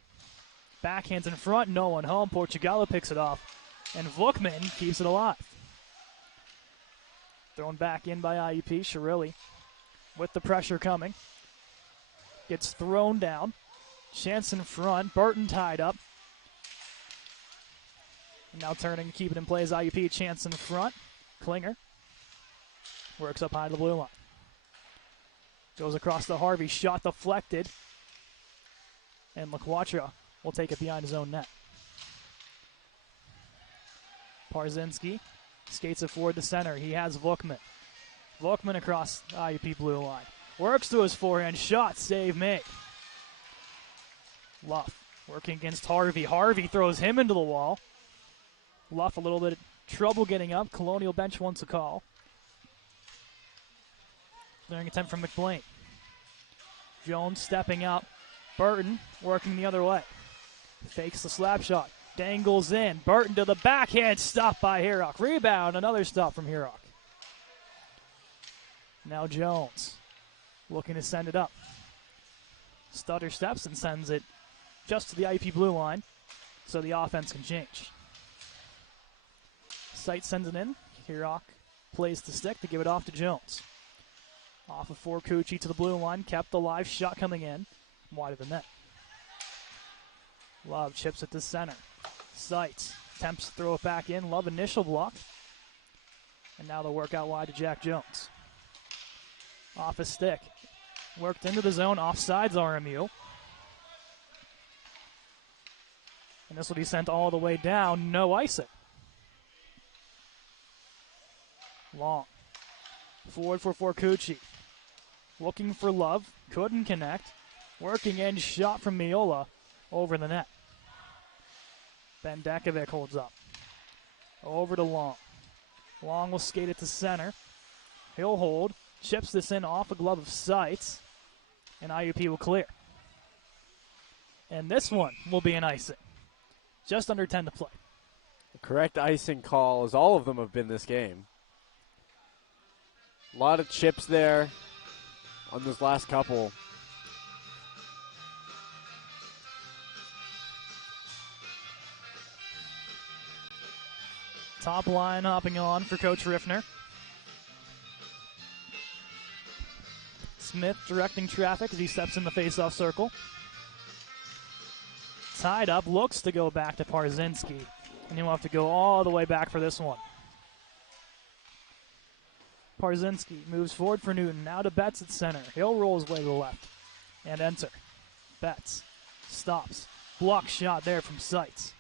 Backhands in front, no one home. Portugallo picks it off. And Vukman keeps it alive. Thrown back in by IUP. Shirilli with the pressure coming. Gets thrown down. Chance in front. Burton tied up. And now turning to keep it in play as IUP. Chance in front. Klinger works up high to the blue line. Goes across to Harvey. Shot deflected. And LaQuatra will take it behind his own net. Parzinski skates it forward to center. He has Vukman. Vukman across IUP blue line. Works to his forehand. Shot. Save made. Luff working against Harvey. Harvey throws him into the wall. Luff a little bit of trouble getting up. Colonial bench wants a call. Clearing attempt from McBlain. Jones stepping up. Burton working the other way. Fakes the slap shot. Dangles in. Burton to the backhand. Stopped by Herock. Rebound. Another stop from Herock. Now Jones looking to send it up. Stutter steps and sends it just to the IUP blue line so the offense can change. Sight sends it in. Herock plays the stick to give it off to Jones. Off of Forcucci to the blue line. Kept alive. Shot coming in. Wide of the net. Love chips it to center. Sights attempts to throw it back in. Love initial block. And now they'll work out wide to Jack Jones. Off his stick. Worked into the zone. Offsides RMU. And this will be sent all the way down. No icing. Long. Forward for Forcucci. Looking for Love. Couldn't connect. Working in. Shot from Miola over the net. Bendekovic holds up. Over to Long. Long will skate it to center. He'll hold. Chips this in off a glove of Sights. And IUP will clear. And this one will be an icing. Just under 10 to play. The correct icing call, as all of them have been this game. A lot of chips there on those last couple. Top line hopping on for Coach Riffner. Smith directing traffic as he steps in the face-off circle. Tied up, looks to go back to Parzinski. And he'll have to go all the way back for this one. Parzinski moves forward for Newton. Now to Betts at center. He'll roll his way to the left. And enter. Betts stops. Block shot there from Sights.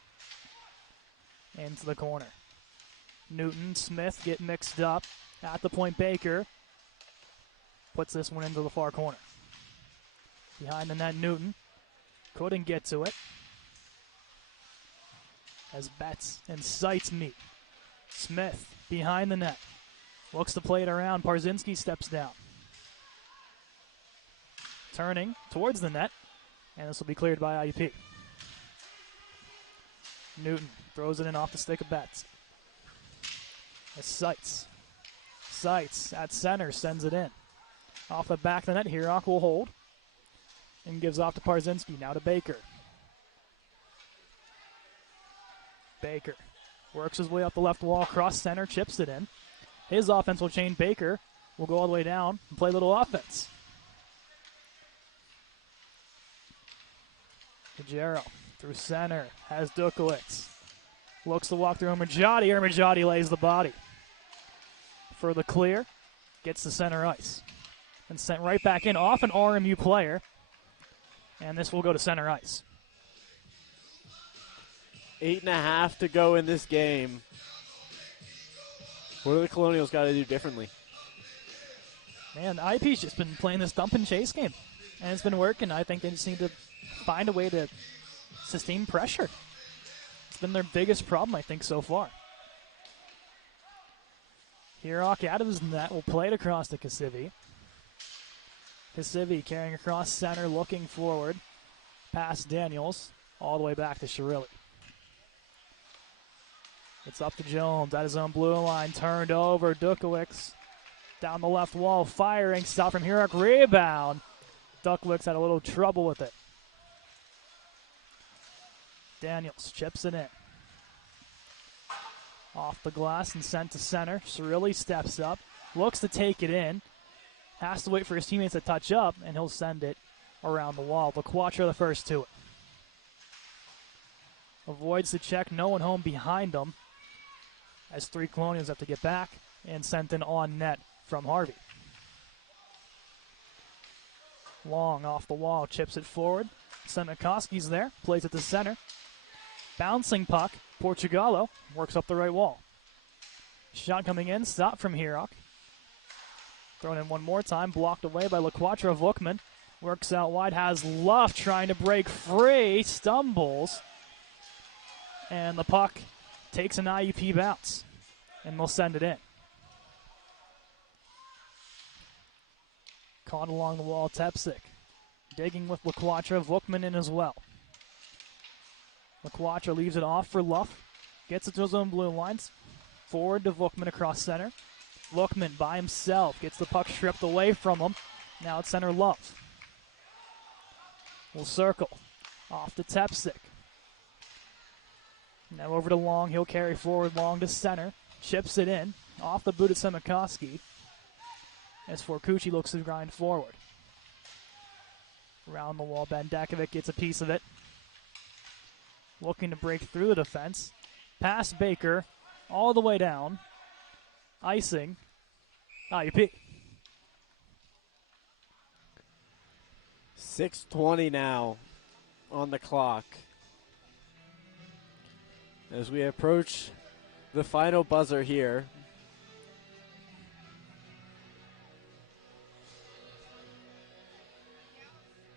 Into the corner. Newton, Smith get mixed up. At the point, Baker puts this one into the far corner. Behind the net, Newton couldn't get to it. As Betts and Sights meet. Smith behind the net. Looks to play it around. Parzinski steps down. Turning towards the net. And this will be cleared by IUP. Newton throws it in off the stick of Betts. As Sights at center sends it in. Off the back of the net, Herock will hold. And gives off to Parzinski. Now to Baker. Baker works his way up the left wall, cross center, chips it in. His offense will change. Baker will go all the way down and play a little offense. Pajero through center, has Dukowitz. Looks to walk through Ermajati. Ermajati lays the body. For the clear, gets to center ice. And sent right back in off an RMU player. And this will go to center ice. 8.5 to go in this game. What do the Colonials got to do differently? Man, IUP's just been playing this dump and chase game, and it's been working. I think they just need to find a way to sustain pressure. It's been their biggest problem, I think, so far. Hirok out of his net will play it across to Kasivi. Kasivi carrying across center, looking forward. Past Daniels, all the way back to Shirilli. It's up to Jones at his own blue line, turned over. Dukowicz down the left wall, firing, stop from Hirok, rebound. Dukowicz had a little trouble with it. Daniels chips it in. Off the glass and sent to center. Shirilli steps up, looks to take it in, has to wait for his teammates to touch up, and he'll send it around the wall. LaQuatra the first to it. Avoids the check, no one home behind him, as 3 Colonials have to get back, and sent in on net from Harvey. Long off the wall, chips it forward. Semikoski's there, plays it to center. Bouncing puck, Portugallo works up the right wall. Shot coming in, stop from Hirok. Thrown in one more time, blocked away by LaQuatra. Vukman works out wide, has Luff trying to break free, stumbles. And the puck takes an IUP bounce, and they'll send it in. Caught along the wall, Tepsik. Digging with LaQuatra, Vukman in as well. LaQuatra leaves it off for Luff. Gets it to his own blue lines. Forward to Vukman across center. Vukman by himself gets the puck stripped away from him. Now it's center Luff. Will circle. Off to Tepsik. Now over to Long. He'll carry forward Long to center. Chips it in. Off the boot of Semikoski. As Forcucci looks to grind forward. Around the wall, Bendekovic gets a piece of it. Looking to break through the defense. Pass Baker all the way down. Icing. IUP. 6:20 now on the clock. As we approach the final buzzer here.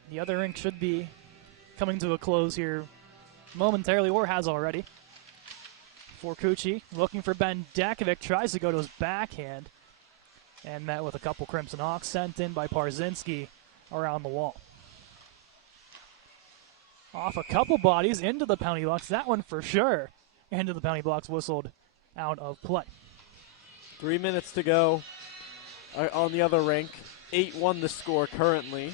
The other rink should be coming to a close here momentarily, or has already. Forcucci looking for Bendekovic, tries to go to his backhand, and met with a couple Crimson Hawks sent in by Parzinski around the wall. Off a couple bodies into the penalty box, that one for sure. Into the penalty box, whistled out of play. 3 minutes to go on the other rink. 8-1 the score currently.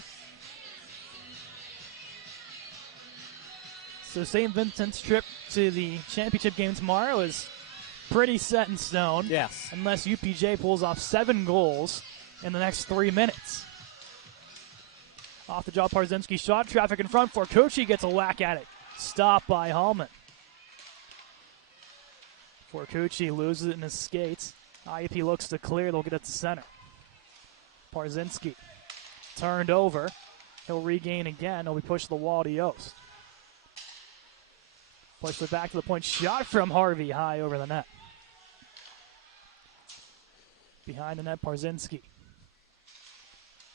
So St. Vincent's trip to the championship game tomorrow is pretty set in stone. Yes. Unless UPJ pulls off 7 goals in the next 3 minutes. Off the jaw, Parzinski shot, traffic in front. Forcucci gets a whack at it. Stopped by Hallman. Forcucci loses it in his skates. IUP looks to clear. They'll get it to center. Parzinski turned over. He'll regain again. He'll be pushed to the wall to Yost. Pushed it back to the point. Shot from Harvey high over the net. Behind the net, Parzinski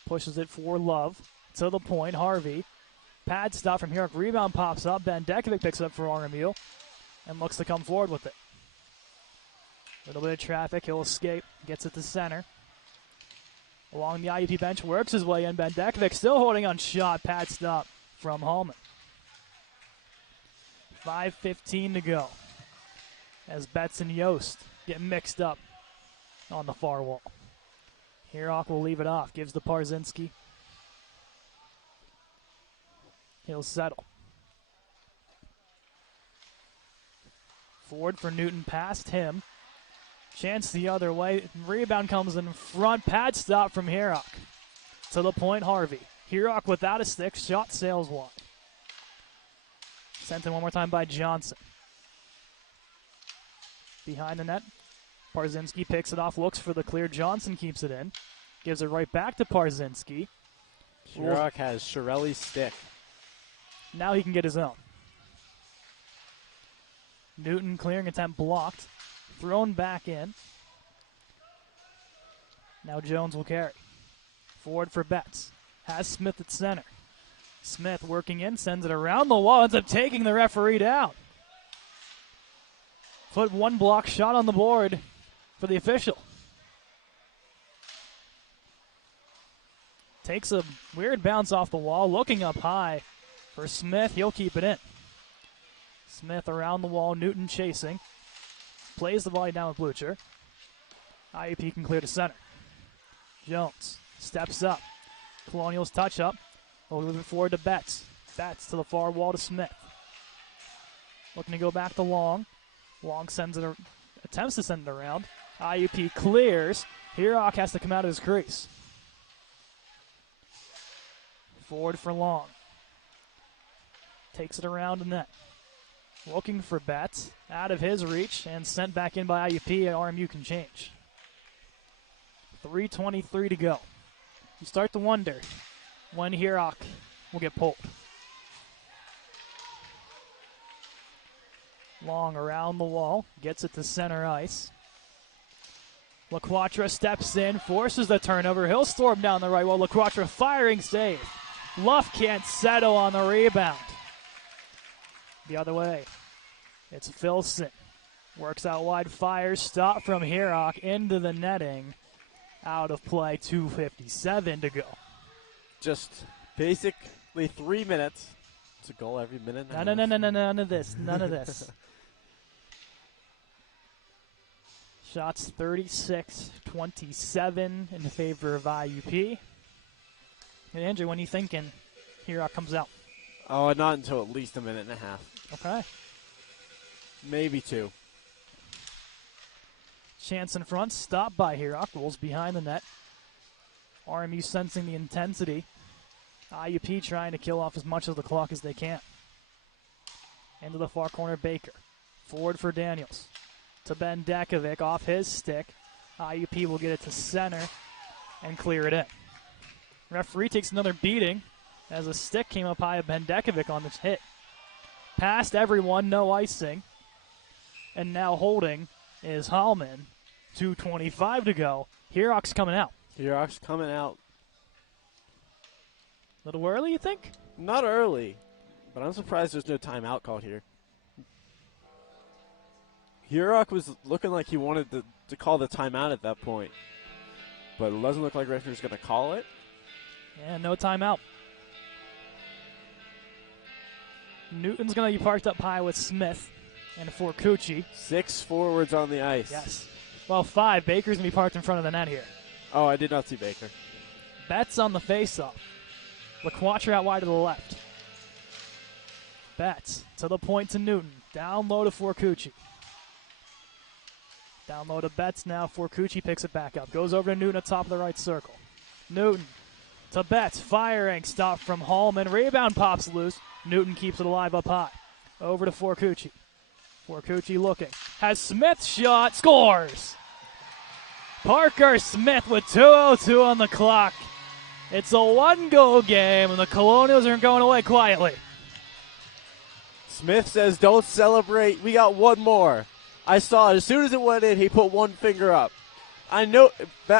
pushes it for Love. To the point, Harvey. Pad stop from here. Rebound pops up. Bendekovic picks it up for RMU and looks to come forward with it. Little bit of traffic. He'll escape. Gets it to center. Along the IUP bench. Works his way in. Bendekovic still holding on shot. Pad stop from Hallman. 5:15 to go. As Betts and Yost get mixed up on the far wall. Hirok will leave it off. Gives to Parzinski. He'll settle. Forward for Newton, past him. Chance the other way. Rebound comes in front. Pad stop from Hirok. To the point, Harvey. Hirok without a stick. Shot sails wide. Sent in one more time by Johnson. Behind the net. Parzinski picks it off. Looks for the clear. Johnson keeps it in. Gives it right back to Parzinski. Hirok has Shirelli's stick. Now he can get his own. Newton clearing attempt blocked. Thrown back in. Now Jones will carry. Forward for Betts. Has Smith at center. Smith working in, sends it around the wall, ends up taking the referee down. Put one block shot on the board for the official. Takes a weird bounce off the wall, looking up high for Smith. He'll keep it in. Smith around the wall, Newton chasing. Plays the volley down with Blucher. IUP can clear to center. Jones steps up. Colonials touch up. Moving forward to Betts. Betts to the far wall to Smith. Looking to go back to Long. Long attempts to send it around. IUP clears. Herock has to come out of his crease. Forward for Long. Takes it around the net. Looking for Betts. Out of his reach and sent back in by IUP. RMU can change. 3:23 to go. You start to wonder when Herock will get pulled. Long around the wall, gets it to center ice. LaQuatra steps in, forces the turnover. He'll storm down the right wall. LaQuatra firing save. Luff can't settle on the rebound. The other way, it's Filson. Works out wide, fires, stop from Herock into the netting. Out of play, 2:57 to go. Just basically 3 minutes. It's a goal every minute. No, none of this. None of this. Shots 36-27 in favor of IUP. And Andrew, when are you thinking Herock comes out? Oh, not until at least a minute and a half. Okay. Maybe 2. Chance in front, stopped by Herock. Rolls behind the net. RMU sensing the intensity. IUP trying to kill off as much of the clock as they can. Into the far corner, Baker. Forward for Daniels. To Ben Dekovic off his stick. IUP will get it to center and clear it in. Referee takes another beating as a stick came up high of Ben Dekovic on this hit. Past everyone, no icing. And now holding is Hallman. 2:25 to go. Herock's coming out. Herock's coming out. A little early, you think? Not early, but I'm surprised there's no timeout called here. Herock was looking like he wanted to call the timeout at that point, but it doesn't look like Riffner's going to call it. Yeah, no timeout. Newton's going to be parked up high with Smith and Forcucci. 6 forwards on the ice. Yes. Well, 5. Baker's going to be parked in front of the net here. Oh, I did not see Baker. Betts on the faceoff. LaQuatra out wide to the left. Betts to the point to Newton. Down low to Forcucci. Down low to Betts now. Forcucci picks it back up. Goes over to Newton at top of the right circle. Newton to Betts. Firing. Stop from Hallman. Rebound pops loose. Newton keeps it alive up high. Over to Forcucci. Forcucci looking. Has Smith shot. Scores! Parker Smith with 2:02 on the clock. It's a one-goal game, and the Colonials aren't going away quietly. Smith says, don't celebrate. We got one more. I saw it. As soon as it went in, he put one finger up. I know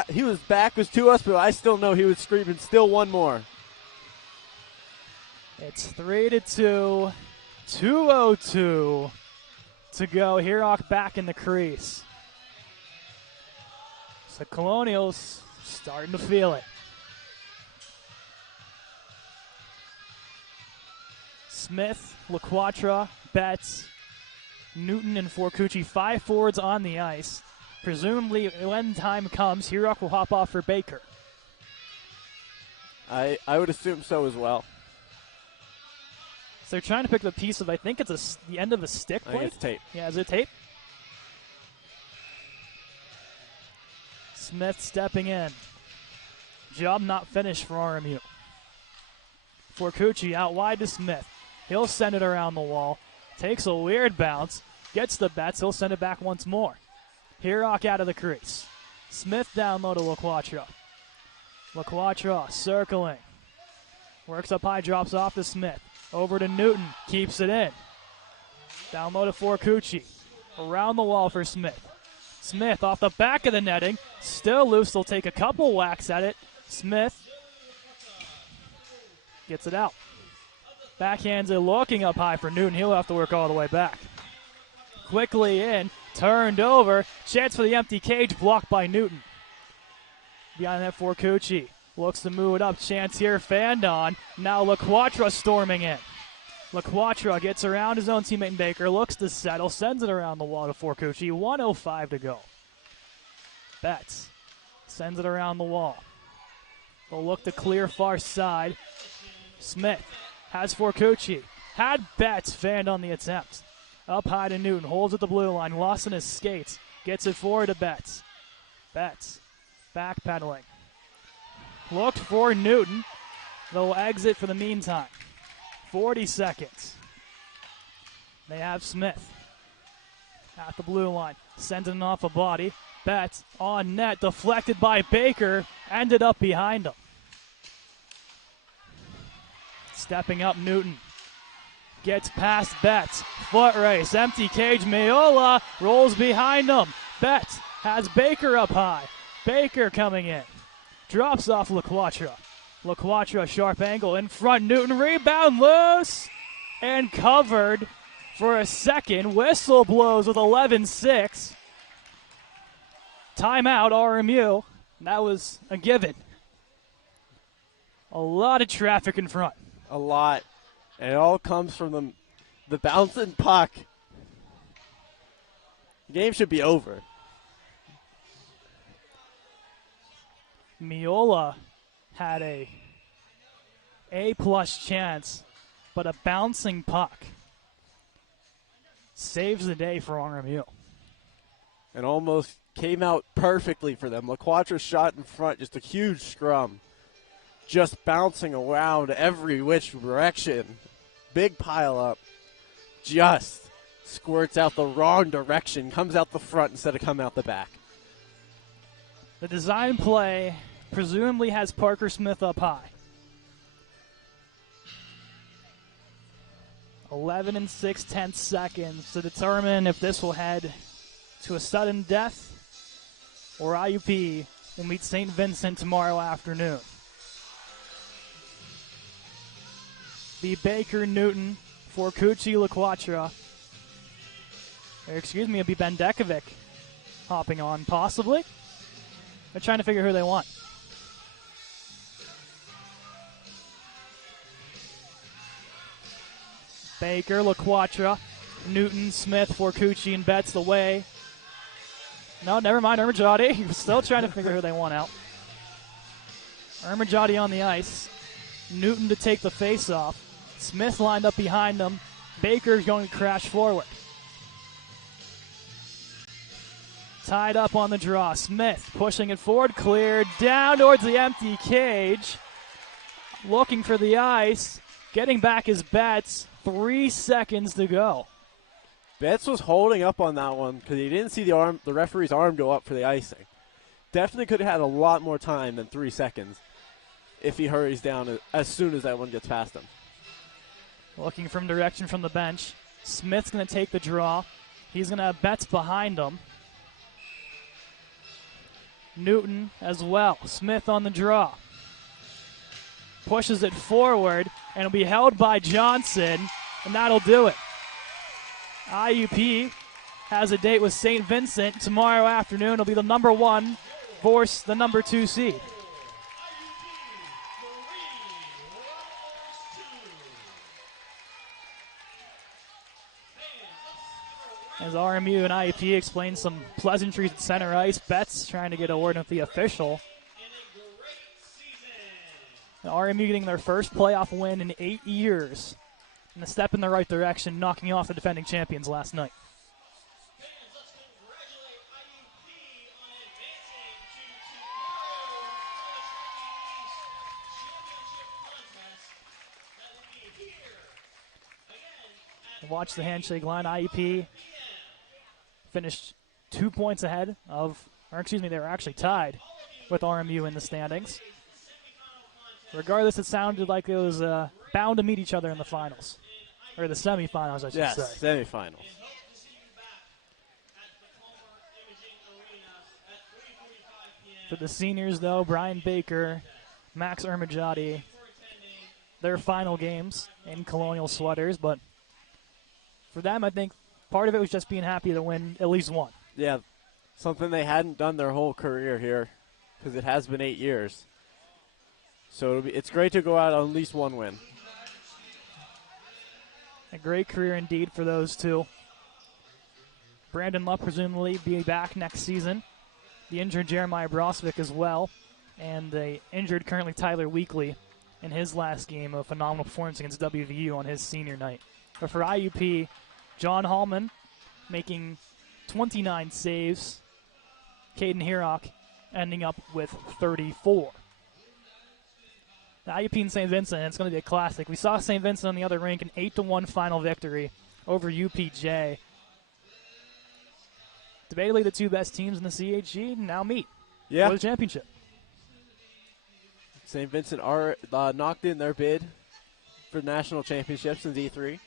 his back was to us, but I still know he was screaming, still one more. It's 3-2. 2:02 to go. Herock back in the crease. So Colonials starting to feel it. Smith, LaQuatra, Betts, Newton, and Forcucci, 5 forwards on the ice. Presumably, when time comes, Herock will hop off for Baker. I would assume so as well. So they're trying to pick the piece of, I think it's the end of a stick I plate. think it's tape. Yeah, is it tape? Smith stepping in. Job not finished for RMU. Forcucci out wide to Smith. He'll send it around the wall. Takes a weird bounce. Gets the Betts. He'll send it back once more. Herock out of the crease. Smith down low to LaQuatra. LaQuatra circling. Works up high, drops off to Smith. Over to Newton. Keeps it in. Down low to Forcucci. Around the wall for Smith. Smith off the back of the netting. Still loose. They'll take a couple whacks at it. Smith gets it out. Backhands it, looking up high for Newton. He'll have to work all the way back. Quickly in. Turned over. Chance for the empty cage. Blocked by Newton. Behind that Forcucci. Looks to move it up. Chance here. Fandon. Now LaQuatra storming in. LaQuatra gets around his own teammate Baker. Looks to settle. Sends it around the wall to Forcucci. 1:05 to go. Betts sends it around the wall. They'll look to clear far side. Smith has Forcucci. Had Betts fanned on the attempt. Up high to Newton. Holds at the blue line. Lost in his skates. Gets it forward to Betts. Betts backpedaling. Looked for Newton. They'll exit for the meantime. 40 seconds. They have Smith at the blue line. Sending off a body. Betts on net. Deflected by Baker. Ended up behind him. Stepping up Newton. Gets past Betts. Foot race. Empty cage. Mayola rolls behind him. Betts has Baker up high. Baker coming in. Drops off LaQuatra. LaQuatra, sharp angle in front. Newton rebound loose. And covered for a second. Whistle blows with 11-6. Timeout, RMU. That was a given. A lot of traffic in front. A lot. And it all comes from the bouncing puck. The game should be over. Miola had A+ chance, but a bouncing puck saves the day for RMU. And almost came out perfectly for them. LaQuatra shot in front, just a huge scrum. Just bouncing around every which direction. Big pile up. Just squirts out the wrong direction. Comes out the front instead of coming out the back. The design play presumably has Parker Smith up high. 11 6 seconds to determine if this will head to a sudden death or IUP will meet St. Vincent tomorrow afternoon. The Baker, Newton, Forcucci, LaQuatra. Excuse me, it'll be Bendekovic hopping on, possibly. They're trying to figure who they want. Baker, LaQuatra, Newton, Smith, Forcucci, and Betts the way. No, never mind, Ermajati. Still trying to figure who they want out. Ermajati on the ice. Newton to take the face-off. Smith lined up behind him. Baker's going to crash forward. Tied up on the draw. Smith pushing it forward, cleared down towards the empty cage. Looking for the ice. Getting back his Betts. 3 seconds to go. Betts was holding up on that one because he didn't see the referee's arm go up for the icing. Definitely could have had a lot more time than 3 seconds if he hurries down as soon as that one gets past him. Looking from direction from the bench. Smith's going to take the draw. He's going to have Betts behind him. Newton as well. Smith on the draw. Pushes it forward, and it'll be held by Johnson, and that'll do it. IUP has a date with St. Vincent tomorrow afternoon. It'll be the number 1 versus the number 2 seed. As RMU and IUP explain some pleasantries at center ice, Betts trying to get a word with the official. And RMU getting their first playoff win in 8 years. And a step in the right direction, knocking off the defending champions last night. Watch the handshake line. IUP finished 2 points ahead of, or excuse me, they were actually tied with RMU in the standings. Regardless, it sounded like it was bound to meet each other in the finals. or the semifinals, I should Yes, say. semifinals. For the seniors, though, Brian Baker, Max Ermajati, their final games in Colonial sweaters, but for them, I think part of it was just being happy to win at least one. Yeah, something they hadn't done their whole career here, because it has been 8 years. So it's great to go out on at least one win. A great career indeed for those two. Brandon Lupp presumably be back next season. The injured Jeremiah Brosvik as well. And the injured currently Tyler Weekly in his last game, a phenomenal performance against WVU on his senior night. But for IUP, John Hallman making 29 saves. Caden Herock ending up with 34. The IUP and St. Vincent, it's going to be a classic. We saw St. Vincent on the other rink, an 8-1 final victory over UPJ. Debatably the two best teams in the CHG now meet for the championship. St. Vincent are knocked in their bid for national championships in D3.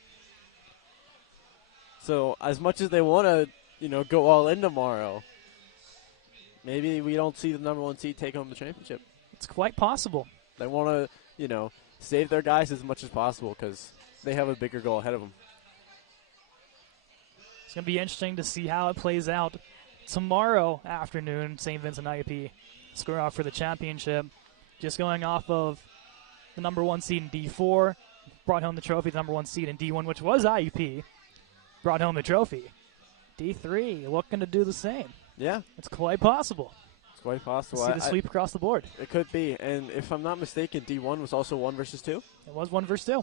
So as much as they want to, go all in tomorrow, maybe we don't see the number one seed take home the championship. It's quite possible. They want to, save their guys as much as possible because they have a bigger goal ahead of them. It's going to be interesting to see how it plays out tomorrow afternoon. St. Vincent IUP square off for the championship. Just going off of the number one seed in D4, brought home the trophy. The number one seed in D1, which was IUP, brought home the trophy. D3 looking to do the same. Yeah. It's quite possible. It's quite possible. See the sweep across the board. It could be. And if I'm not mistaken, D1 was also 1 versus 2? It was 1 versus 2.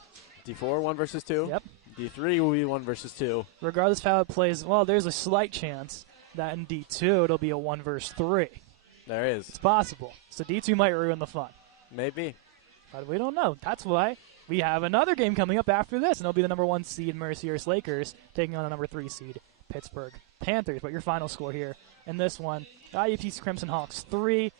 D4, 1 versus 2? Yep. D3 will be 1 versus 2. Regardless of how it plays, well, there's a slight chance that in D2 it'll be a 1 versus 3. There is. It's possible. So D2 might ruin the fun. Maybe. But we don't know. That's why we have another game coming up after this, and it'll be the number 1 seed Mercyhurst Lakers taking on the number 3 seed Pittsburgh Panthers. But your final score here in this one, IUP's Crimson Hawks 3,